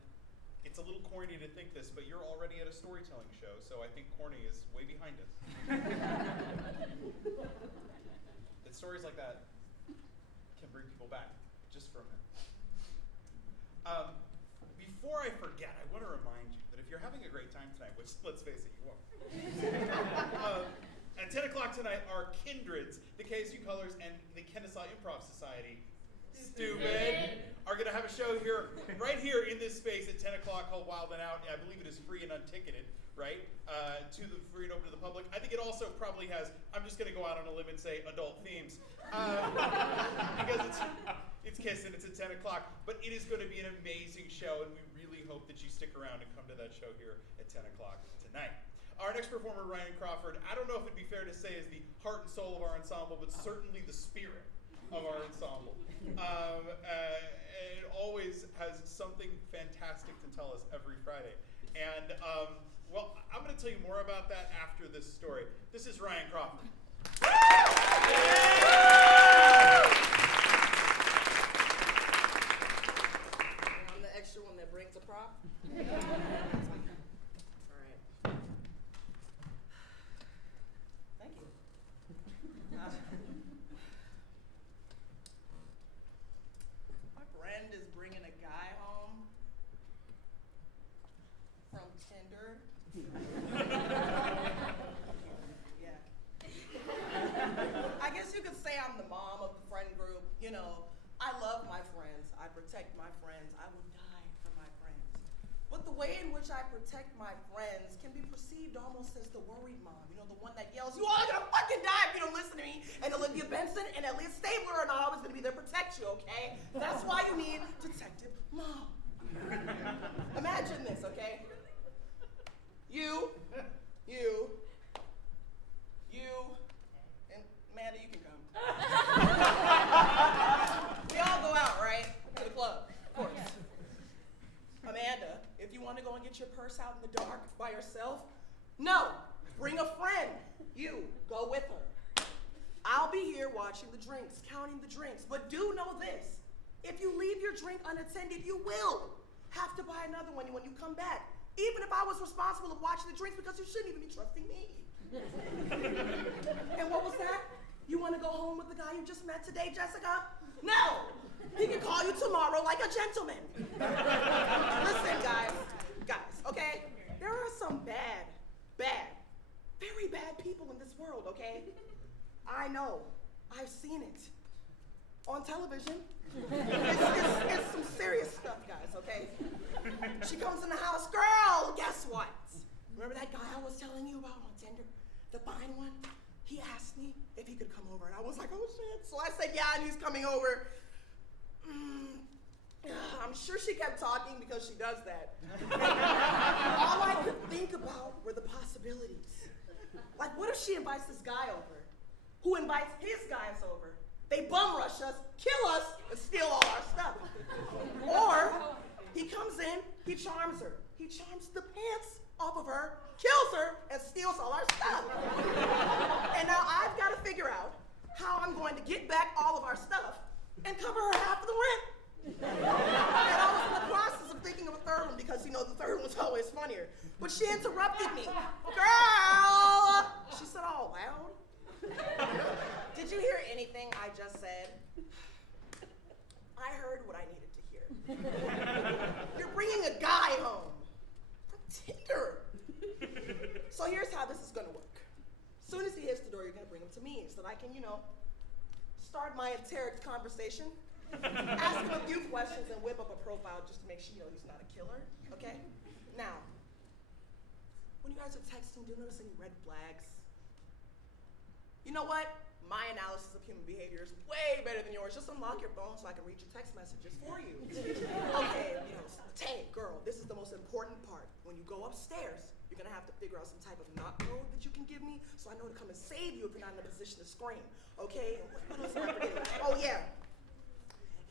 it's a little corny to think this, but you're already at a storytelling show, so I think corny is way behind us. That stories like that can bring people back, just for a minute. Before I forget, I want to remind you that if you're having a great time tonight, which, let's face it, you are, at 10 o'clock tonight are Kindreds, the KSU Colors, and the Kennesaw Improv Society, Stupid, are going to have a show here, right here in this space at 10 o'clock called Wild and Out. I believe it is free and unticketed, right? Free and open to the public. I think it also probably has, I'm just going to go out on a limb and say adult themes. Because it's Kiss and it's at 10 o'clock. But it is going to be an amazing show, and we really hope that you stick around and come to that show here at 10 o'clock tonight. Our next performer, Ryan Crawford, I don't know if it'd be fair to say is the heart and soul of our ensemble, but certainly the spirit of our ensemble. It always has something fantastic to tell us every Friday. And, well, I'm going to tell you more about that after this story. This is Ryan Crawford. I'm the extra one that brings a prop. All right. Thank you. My friend is bringing a guy home from Tinder. Yeah. I guess you could say I'm the mom of the friend group. You know, I love my friends. I protect my friends. I will die for my friends. But the way in which I protect my friends can be perceived almost as the worried mom. You know, the one that yells, "You all gonna fucking die if you don't listen to me." And Olivia Benson and Elliot Stabler are not always gonna be there to protect you, okay? That's why you need Detective Mom. Imagine this, okay? You, and Amanda, you can come. We all go out, right? To the club, of course. Amanda, if you want to go and get your purse out in the dark by yourself, no, bring a friend. You, go with her. I'll be here watching the drinks, counting the drinks, but do know this. If you leave your drink unattended, you will have to buy another one when you come back, even if I was responsible of watching the drinks, because you shouldn't even be trusting me. And what was that? You want to go home with the guy you just met today, Jessica? No! He can call you tomorrow like a gentleman. Listen, guys, okay? There are some bad, very bad people in this world, okay? I know. I've seen it. On television. It's some serious stuff, guys, okay? She comes in the house, girl, guess what? Remember that guy I was telling you about on Tinder? The fine one? He asked me if he could come over, and I was like, oh shit. So I said, yeah, and he's coming over. I'm sure she kept talking because she does that. All I could think about were the possibilities. Like, what if she invites this guy over, who invites his guys over? They bum rush us, kill us, and steal all our stuff. Or he comes in, he charms her. He charms the pants off of her, kills her, and steals all our stuff. And now I've got to figure out how I'm going to get back all of our stuff and cover her half of the rent. And I was in the process of thinking of a third one because, you know, the third one's always funnier. But she interrupted me. Girl! She said all loud. Did you hear anything I just said? I heard what I needed to hear. You're bringing a guy home from Tinder. So here's how this is gonna work. As soon as he hits the door, you're gonna bring him to me so that I can, you know, start my enteric conversation, ask him a few questions, and whip up a profile just to make sure you know he's not a killer, okay? Now, when you guys are texting, do you notice any red flags? You know what? My analysis of human behavior is way better than yours. Just unlock your phone so I can read your text messages for you. Okay, you know, hey, girl, this is the most important part. When you go upstairs, you're gonna have to figure out some type of knock code that you can give me so I know to come and save you if you're not in a position to scream, okay? What else am I forgetting? Oh yeah,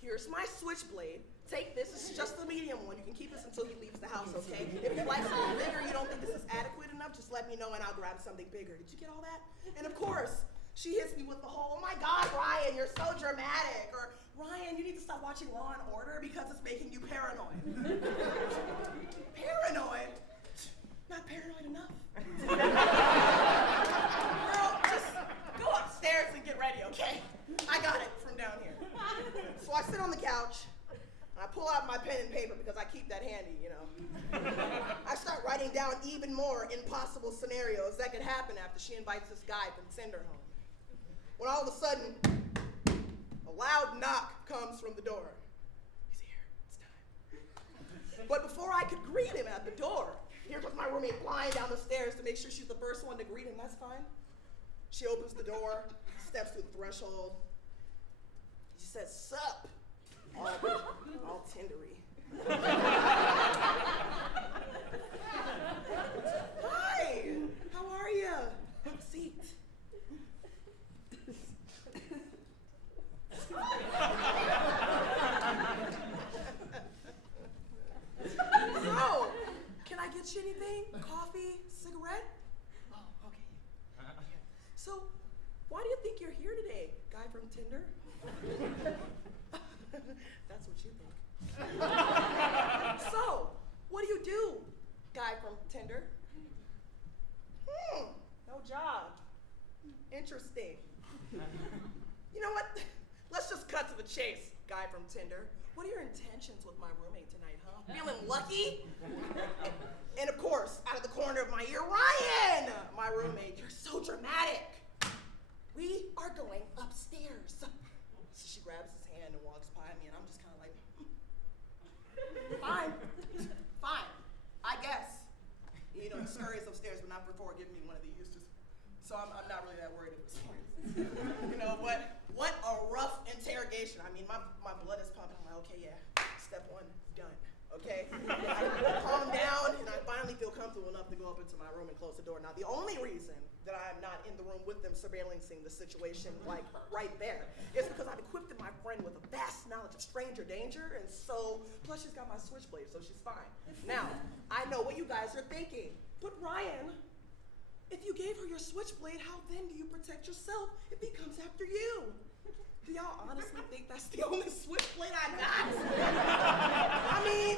here's my switchblade Take this. This is just the medium one. You can keep this until he leaves the house, okay? If you like something bigger, you don't think this is adequate enough, just let me know and I'll grab something bigger. Did you get all that? And of course, she hits me with the whole, oh my God, Ryan, you're so dramatic. Or, Ryan, you need to stop watching Law and Order because it's making you paranoid. Paranoid? Not paranoid enough. Girl, just go upstairs and get ready, okay? I got it from down here. So I sit on the couch. I pull out my pen and paper because I keep that handy, you know. I start writing down even more impossible scenarios that could happen after she invites this guy from Tinder home. When all of a sudden, a loud knock comes from the door. He's here, it's time. But before I could greet him at the door, here comes my roommate flying down the stairs to make sure she's the first one to greet him. That's fine. She opens the door, steps through the threshold. She says, sup? All tindery. Hi, how are you? Have a seat. So, can I get you anything? Coffee, cigarette? Oh, okay. So, why do you think you're here today, guy from Tinder? That's what you think. So, what do? Guy from Tinder. No job. Interesting. You know what? Let's just cut to the chase, guy from Tinder. What are your intentions with my roommate tonight, huh? Feeling lucky? And of course, out of the corner of my ear, Ryan! My roommate, you're so dramatic. We are going upstairs. So she grabs his hand and walks by me, and I'm just kind of like, fine, I guess. You know, he scurries upstairs, but not before giving me one of these. So I'm not really that worried at this point. You know, but what a rough interrogation. I mean, my blood is pumping. I'm like, okay, yeah, step one, done, okay? I calm down, and I finally feel comfortable enough to go up into my room and close the door. Now, the only reason that I'm not in the room with them surveillancing the situation, like, right there, is because I've equipped my friend with a vast knowledge of stranger danger, and so, plus she's got my switchblade, so she's fine. Now, I know what you guys are thinking, but Ryan, if you gave her your switchblade, how then do you protect yourself if he comes after you? Do y'all honestly think that's the only switchblade I got? I mean,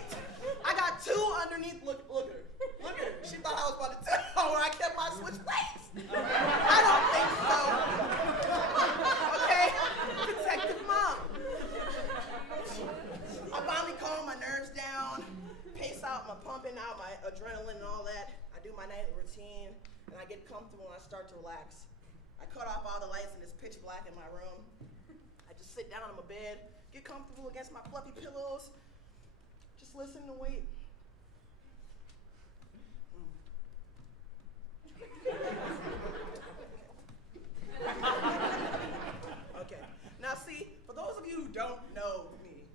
I got two underneath. Look at her. Look at her. She thought I was about to tell her where I kept my switchblades. I don't think so. Okay? Protective mom. I finally calm my nerves down, pace out my pumping out my adrenaline and all that. I do my nightly routine. And I get comfortable and I start to relax. I cut off all the lights and it's pitch black in my room. I just sit down on my bed, get comfortable against my fluffy pillows, just listen and wait. Okay, now see, for those of you who don't know me,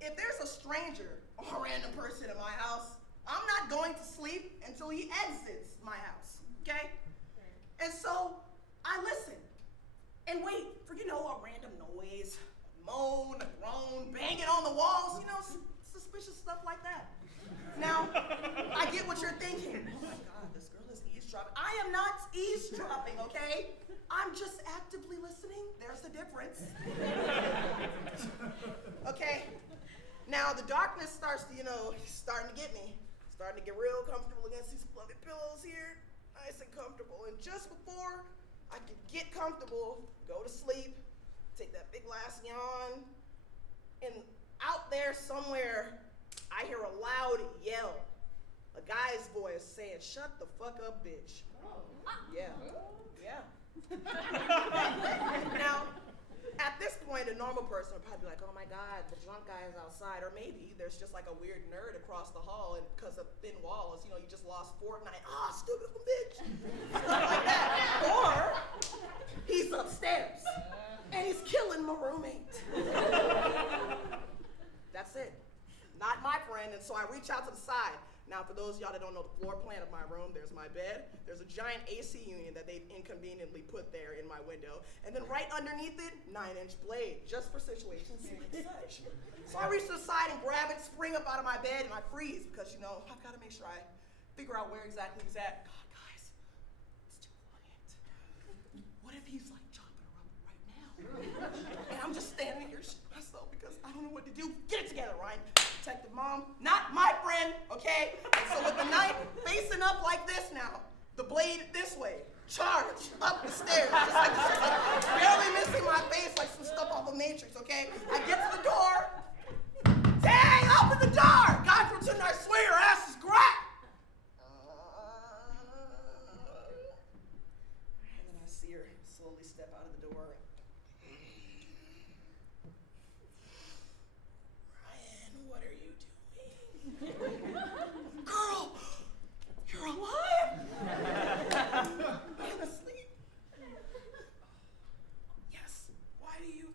if there's a stranger or a random person in my house, I'm not going to sleep until he exits my house. Okay? And so I listen and wait for, you know, a random noise, a moan, a groan, banging on the walls, you know, suspicious stuff like that. Now, I get what you're thinking. Oh my God, this girl is eavesdropping. I am not eavesdropping, okay? I'm just actively listening. There's the difference. Okay? Now, the darkness starts to, you know, starting to get me. Starting to get real comfortable against these fluffy pillows here. Nice and comfortable, and just before I could get comfortable, go to sleep, take that big last yawn, and out there somewhere, I hear a loud yell, a guy's voice saying, "Shut the fuck up, bitch." Yeah. Now, at this point, a normal person would probably be like, oh my God, the drunk guy is outside. Or maybe there's just like a weird nerd across the hall, and because of thin walls, you know, you just lost Fortnite. Ah, stupid bitch. Stuff like that. Or he's upstairs, and he's killing my roommate. That's it. Not my friend, and so I reach out to the side. Now, for those of y'all that don't know the floor plan of my room, there's my bed. There's a giant AC unit that they've inconveniently put there in my window. And then right underneath it, 9-inch blade, just for situations like such. So I reach to the side and grab it, spring up out of my bed, and I freeze because, you know, I've got to make sure I figure out where exactly he's at. God, guys, it's too quiet. What if he's like chopping her up right now? And I'm just standing here shitting myself because I don't know what to do. Get it together, Ryan. Detective Mom, not my friend, okay? And so with the knife facing up like this now, the blade this way, charge up the stairs, just like this, like barely missing my face like some stuff off the Matrix, okay? I get to the door. Dang, open the door! God pretend I swear your ass is cracked! And then I see her slowly step out of the door. Ryan, what are you doing? Girl, you're alive? I'm asleep. Yes. Why are you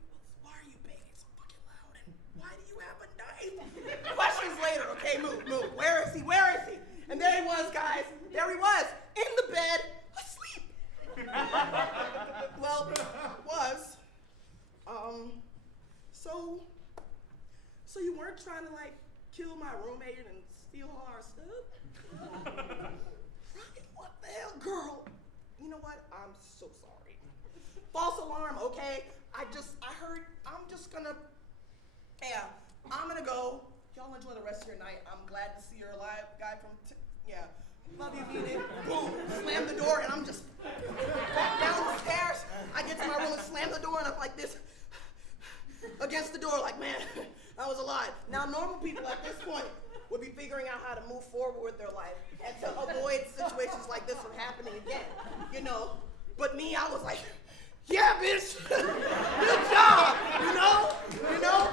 banging so fucking loud? And why do you have a knife? Questions later, okay? Move. Where is he? And there he was, guys. There he was, in the bed, asleep. Well, was. So you weren't trying to like kill my roommate and steal all our stuff? Right, what the hell, girl? You know what? I'm so sorry. False alarm, okay? I'm just gonna go. Y'all enjoy the rest of your night. I'm glad to see you're alive, guy from, love you, Venus. Boom, slam the door, and I'm just back down the stairs. I get to my room and slam the door, and I'm like this, against the door, like, man, I was alive. Now, normal people at this point would be figuring out how to move forward with their life and to avoid situations like this from happening again, you know? But me, I was like, yeah, bitch, good job, you know,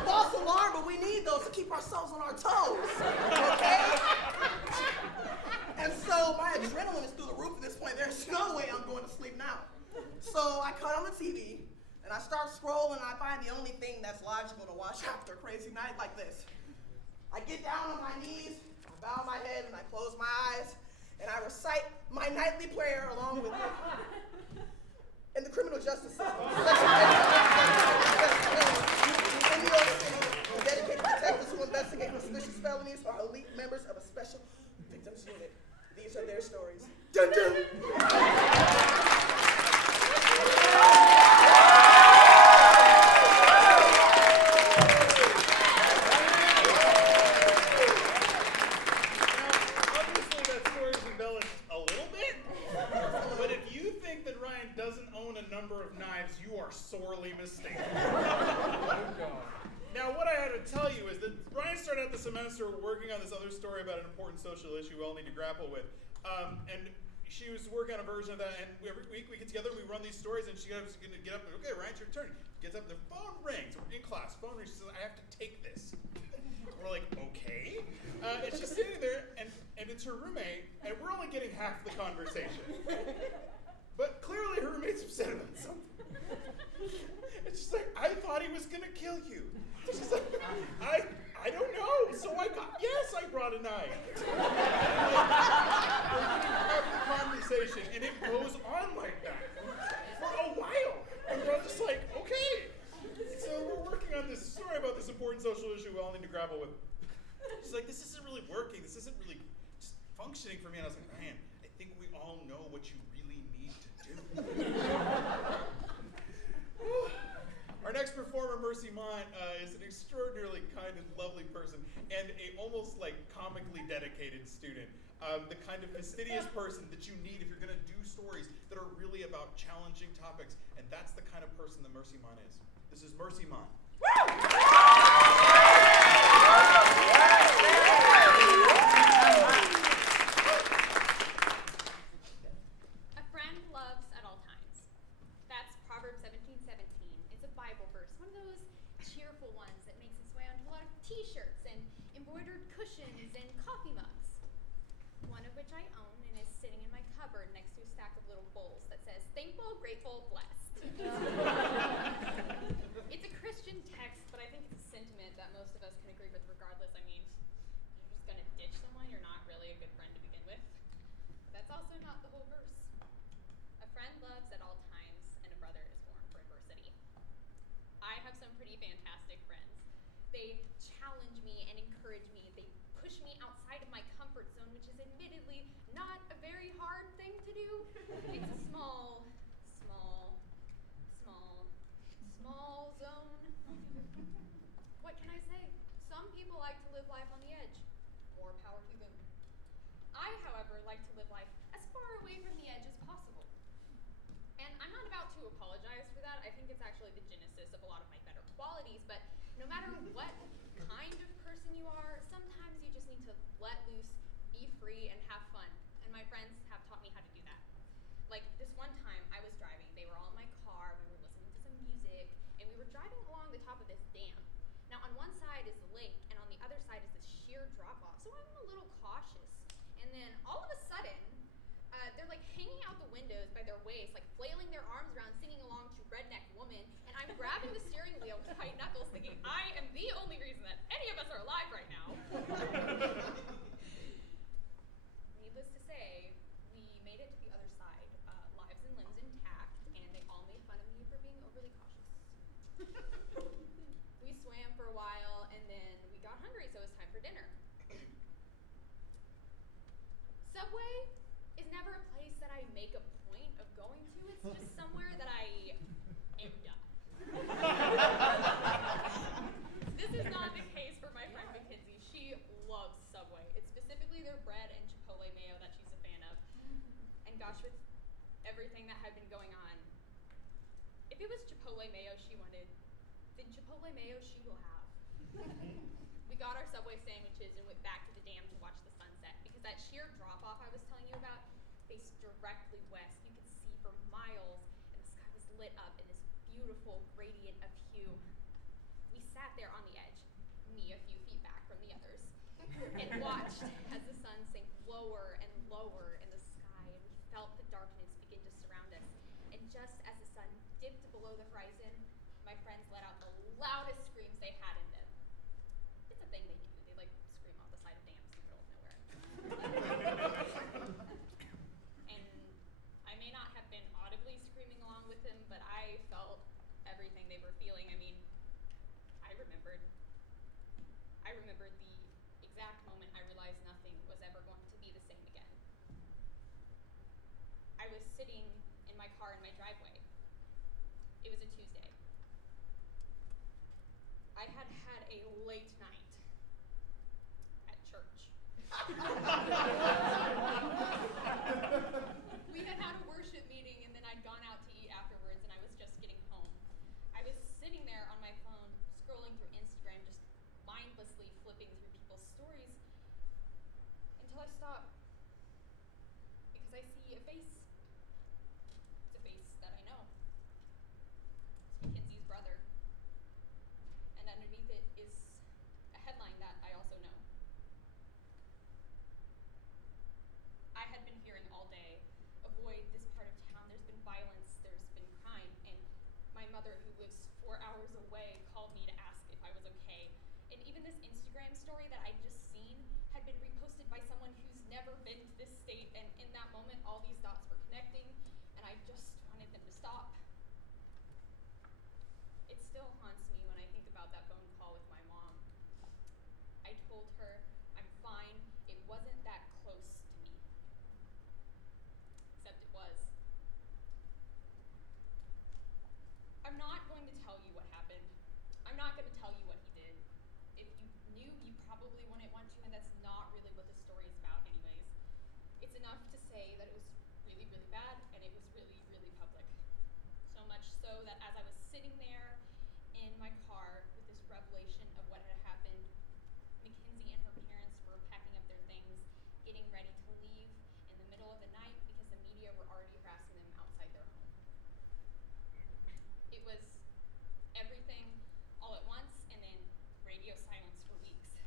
false alarm, but we need those to keep ourselves on our toes, okay? And so my adrenaline is through the roof at this point. There's no way I'm going to sleep now. So I cut on the TV, and I start scrolling, and I find the only thing that's logical to watch after a crazy night like this. I get down on my knees, I bow my head, and I close my eyes, and I recite my nightly prayer along with it. In the criminal justice system, in New York City, we dedicate detectives who investigate suspicious felonies are elite members of a special victims unit. These are their stories. Dun dun! Sorely mistaken. Now, what I had to tell you is that Ryan started out the semester working on this other story about an important social issue we all need to grapple with. And she was working on a version of that, and every week we get together, we run these stories, and she was going to get up and, okay, Ryan, it's your turn. Gets up, the phone rings. We're in class, phone rings, she says, I have to take this. We're like, okay. And she's sitting there, and it's her roommate, and we're only getting half the conversation. But clearly her roommate's upset about something. And she's like, I thought he was gonna kill you. She's like, I don't know. So I brought a knife. The conversation, and it goes on like that for a while. And we're just like, okay. So we're working on this story about this important social issue we all need to grapple with. She's like, this isn't really working. This isn't really just functioning for me. And I was like, man, I think we all know what you really need to do. Our next performer, Mercy Mont, is an extraordinarily kind and lovely person and a almost like comically dedicated student. The kind of fastidious person that you need if you're going to do stories that are really about challenging topics, and that's the kind of person that Mercy Mont is. This is Mercy Mont. A friend loves at all times. That's Proverbs 17:17. It's a Bible verse, one of those cheerful ones that makes its way onto a lot of t-shirts and embroidered cushions and coffee mugs. One of which I own and is sitting in my cupboard next to a stack of little bowls that says, thankful, grateful, blessed. It's a Christian text, but I think it's a sentiment that most of us can agree with regardless. I mean, you're just gonna ditch someone, you're not really a good friend to begin with. But that's also not the whole verse. A friend loves at all times, and a brother is born for adversity. I have some pretty fantastic friends. They challenge me and encourage me. They push me outside of my comfort zone, which is admittedly not a very hard thing to do. It's a small zone. What can I say? Some people like to live life on the edge. More power to them. I, however, like to live life as far away from the edge as possible. And I'm not about to apologize for that. I think it's actually the genesis of a lot of my better qualities, but no matter what kind of person you are, sometimes you just need to let loose, be free, and have fun. And my friends have taught me how to do that. Like this one time I was driving, they were all in my car, we were listening to some music, and we were driving along the top of this dam. Now on one side is the lake, and on the other side is this sheer drop off, so I'm a little cautious. And then all of a sudden, they're like hanging out the windows by their waist, like flailing their arms around, singing along to Redneck Woman, and I'm grabbing the steering wheel with tight knuckles thinking, I am the only reason that any of us are alive right now. Needless to say, we made it to the other side, lives and limbs intact, and they all made fun of me for being overly cautious. We swam for a while, and then we got hungry, so it was time for dinner. Subway is never a place that I make a point of going to. It's just somewhere that I am done. This is not the case for my friend Mackenzie. She loves Subway. It's specifically their bread and Chipotle mayo that she's a fan of. And gosh, with everything that had been going on, if it was Chipotle mayo she wanted, then Chipotle mayo she will have. We got our Subway sandwiches and went back to the dam to watch the sunset because that sheer drop-off I was telling you about faced directly west. You could see for miles, and the sky was lit up in this beautiful gradient of hue. We sat there on the edge, me a few feet back from the others, and watched as the sun sank lower and lower in the sky, and we felt the darkness begin to surround us. And just as the sun dipped below the horizon, my friends let out the loudest screams they had in them. It's a thing they do. They like scream off the side of dams in the middle of nowhere. And I may not have been audibly screaming along with them, but I felt everything they were feeling. I mean, I remembered the exact moment I realized nothing was ever going to be the same again. I was sitting in my car in my driveway. It was a Tuesday. I had had a late night at church. We had had a worship meeting, and then I'd gone out to eat afterwards, and I was just getting home. I was sitting there on my phone, scrolling through Instagram, just mindlessly flipping through people's stories, until I stopped, because I see a face. It's a face that I know. It's Mackenzie's brother. And underneath it is a headline that I also know. I had been hearing all day, avoid this part of town, there's been violence, there's been crime, and my mother, who lives 4 hours away, called me to ask if I was okay. And even this Instagram story that I'd just seen had been reposted by someone who's never been to this state, and in that moment, all these dots were connecting, and I just wanted them to stop. It still haunts me when I think about that phone call with my mom. I told her I'm fine, it wasn't that close to me. Except it was. I'm not going to tell you what happened. I'm not going to tell you what he did. If you knew, you probably wouldn't want to, and that's not really what the story is about anyways. It's enough to say that it was really, really bad, and it was really, really public. So much so that as I was sitting there in my car with this revelation of what had happened, Mackenzie and her parents were packing up their things, getting ready to leave in the middle of the night because the media were already harassing them outside their home. It was everything all at once, and then radio silence for weeks.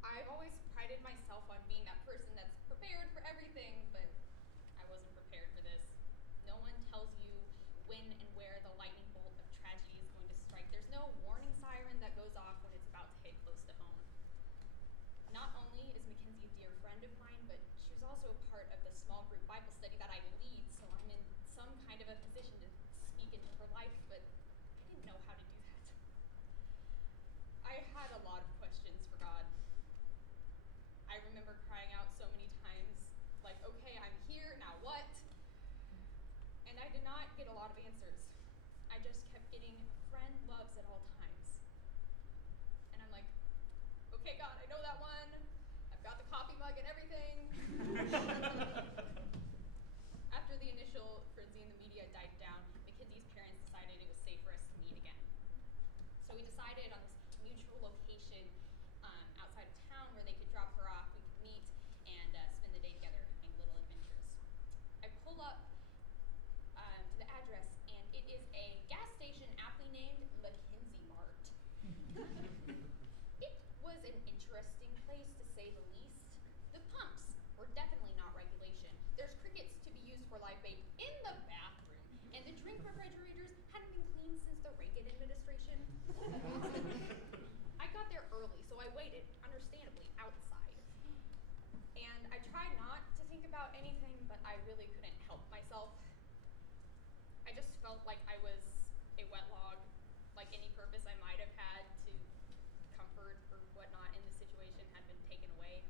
I've always prided myself on being that person that's prepared for everything, but I wasn't prepared for this. No one tells you when and where the lightning bolt of tragedy is going to strike. There's no warning siren that goes off when it's about to hit close to home. Not only is Mackenzie a dear friend of mine, but she was also a part of the small group Bible study that I lead, so I'm in some kind of a position to speak into her life, but I didn't know how to do that. I had a lot of questions for God. I remember crying out so many times, like, okay, I'm here, now what? And I did not get a lot of answers. I just kept getting friend loves at all times. And I'm like, okay, God, I know that one. I've got the coffee mug and everything. After the initial frenzy in the media died down, Mackenzie's parents decided it was safe for us to meet again. So we decided on this mutual location outside of town where they could drop her off, we could meet, and spend the day together in little adventures. I pull up to the address, and it is a gas station aptly named Mackenzie Mart. It was an interesting place, to say the least. The pumps were definitely not regulation. There's crickets to be used for live bait in the bathroom, and the drink refrigerators hadn't been cleaned since the Reagan administration. I got there early, so I waited, understandably, outside. And I tried not to think about anything, but I really couldn't help myself. I just felt like I was a wet log, like any purpose I might have had to comfort or whatnot in the situation had been taken away.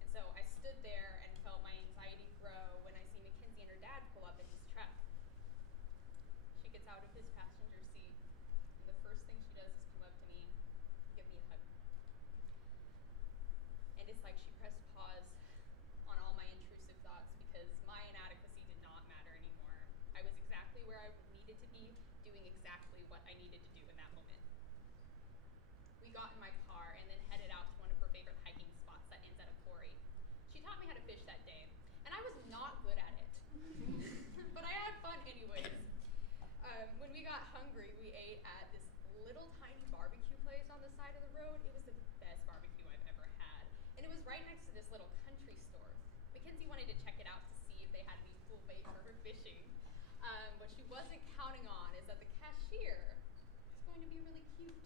And so I stood there and felt my anxiety grow when I see Mackenzie and her dad pull up in his truck. She gets out of his passenger seat, and the first thing she does is come up to me, give me a hug. And it's like she pressed pause on all my intrusive thoughts because my inadequacy did not matter anymore. I was exactly where I needed to be, doing exactly what I needed to do in that moment. We got in my car and then headed out to one of her favorite hiking spots that ends at a quarry. She taught me how to fish that day, and I was not good at it. But I had fun anyways. When we got hungry, we ate at this little tiny barbecue place on the side of the road. It was the best barbecue I've ever had. And it was right next to this little country store. Mackenzie wanted to check it out to see if they had any cool bait for her fishing. What she wasn't counting on is that the cashier is going to be really cute.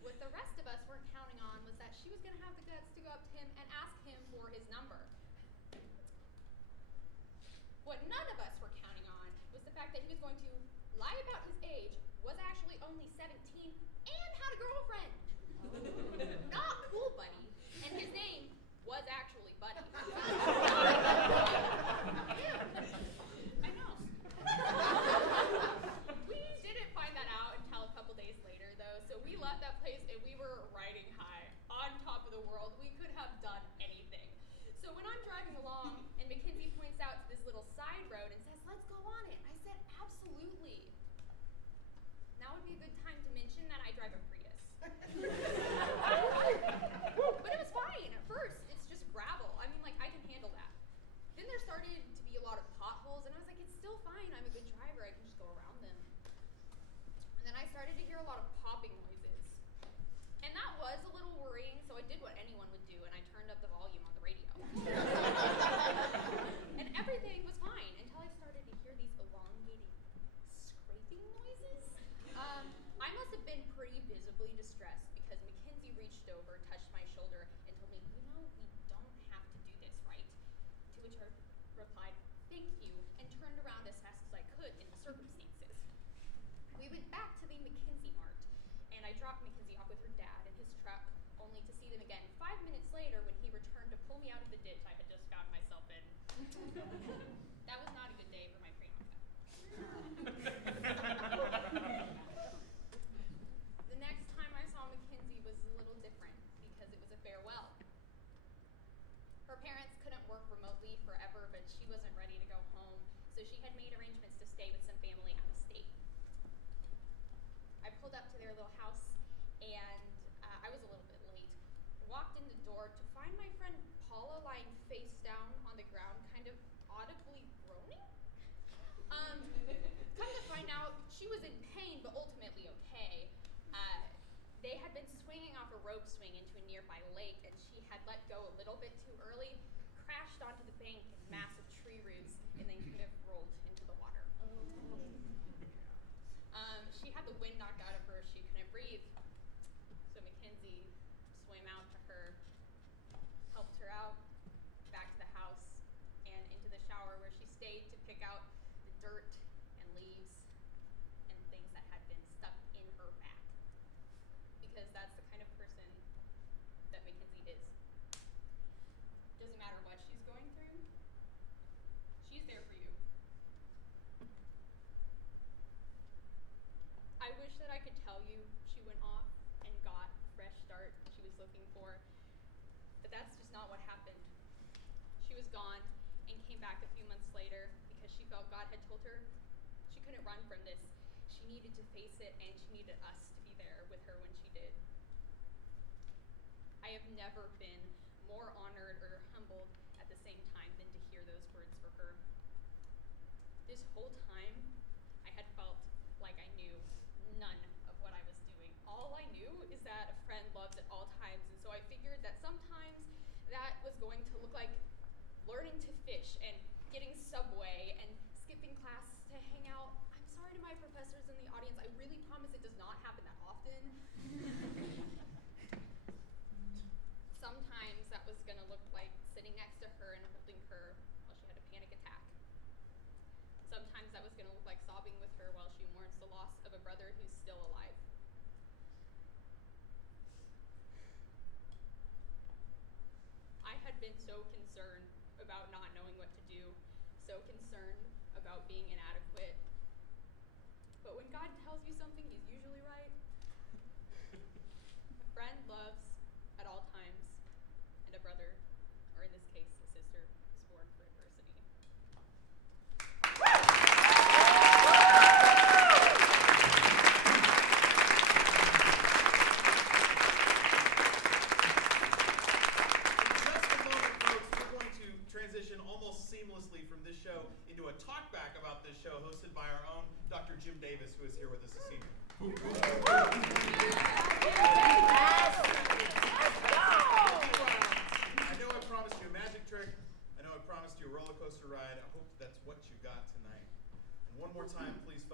What the rest of us weren't counting on was that she was going to have the guts to go up to him and ask him for his number. What none of us were counting on was the fact that he was going to lie about his age, was actually only 17, and had a girlfriend. Not cool, buddy. And his name was actually Buddy. Ew. I know. We didn't find that out until a couple days later, though, so we left that place and we were riding high, on top of the world. We could have done anything. So when I'm driving along and Mackenzie points out to this little side road and says, "Let's go on it," I said, "Absolutely." Now would be a good time to mention that I drive a Prius. But it was fine. At first, it's just gravel. I mean, like, I can handle that. Then there started to be a lot of potholes, and I was like, it's still fine. I'm a good driver. I can just go around them. And then I started to hear a lot of popping noises. And that was a little worrying, so I did what anyone would do, and I turned up the volume on the radio. And everything was fine until I started to hear these elongated scraping noises. I must have been pretty visibly distressed because Mackenzie reached over, touched my shoulder, and told me, "You know, we don't have to do this, right?" To which I replied, "Thank you," and turned around as fast as I could in the circumstances. We went back to the Mackenzie Mart, and I dropped Mackenzie off with her dad in his truck, only to see them again 5 minutes later when he returned to pull me out of the ditch I had just found myself in. That was not a good day for my pre-op. The next time I saw Mackenzie was a little different because it was a farewell. Her parents couldn't work remotely forever, but she wasn't ready to go home, so she had made arrangements to stay with some family out of state. I pulled up to their little house, and I was a little bit late. Walked in the door to find my friend Paula lying face down on the ground, kind of audibly groaning. Come to find out, she was in pain, but ultimately okay. They had been swinging off a rope swing into a nearby lake, and she had let go a little bit too early, crashed onto the bank in massive tree roots, and then kind of rolled into the water. She had the wind knocked out of her. She couldn't breathe. So Mackenzie swam out to her, helped her out, back to the house, and into the shower where she stayed to pick out the dirt and leaves and things that had been stuck in her back. Because that's the kind of person that Mackenzie is. Doesn't matter what she's going through, she's there for you. I wish that I could tell you she went off and got the fresh start she was looking for, but that's just not what happened. She was gone and came back a few months later because she felt God had told her she couldn't run from this. She needed to face it, and she needed us to be there with her when she did. I have never been more honored or humbled at the same time than to hear those words for her. This whole time, I had felt like I knew none of what I was doing. All I knew is that a friend loves at all times, and so I figured that sometimes that was going to look like learning to fish and getting Subway and skipping class to hang out. I'm sorry to my professors in the audience. I really promise it does not happen that often. Sometimes that was going to look like sitting next to her and holding her while she had a panic attack. Sometimes that was going to look like sobbing with her while she mourns the loss of a brother who's still alive. I had been so concerned about not knowing what to do, so concerned about being inadequate. But when God tells you something, he's usually right. A friend loves at all times, and a brother, or in this case, a sister, is born for adversity. Transition almost seamlessly from this show into a talkback about this show hosted by our own Dr. Jim Davis, who is here with us this evening. I know I promised you a magic trick. I know I promised you a roller coaster ride. I hope that's what you got tonight. And one more time, please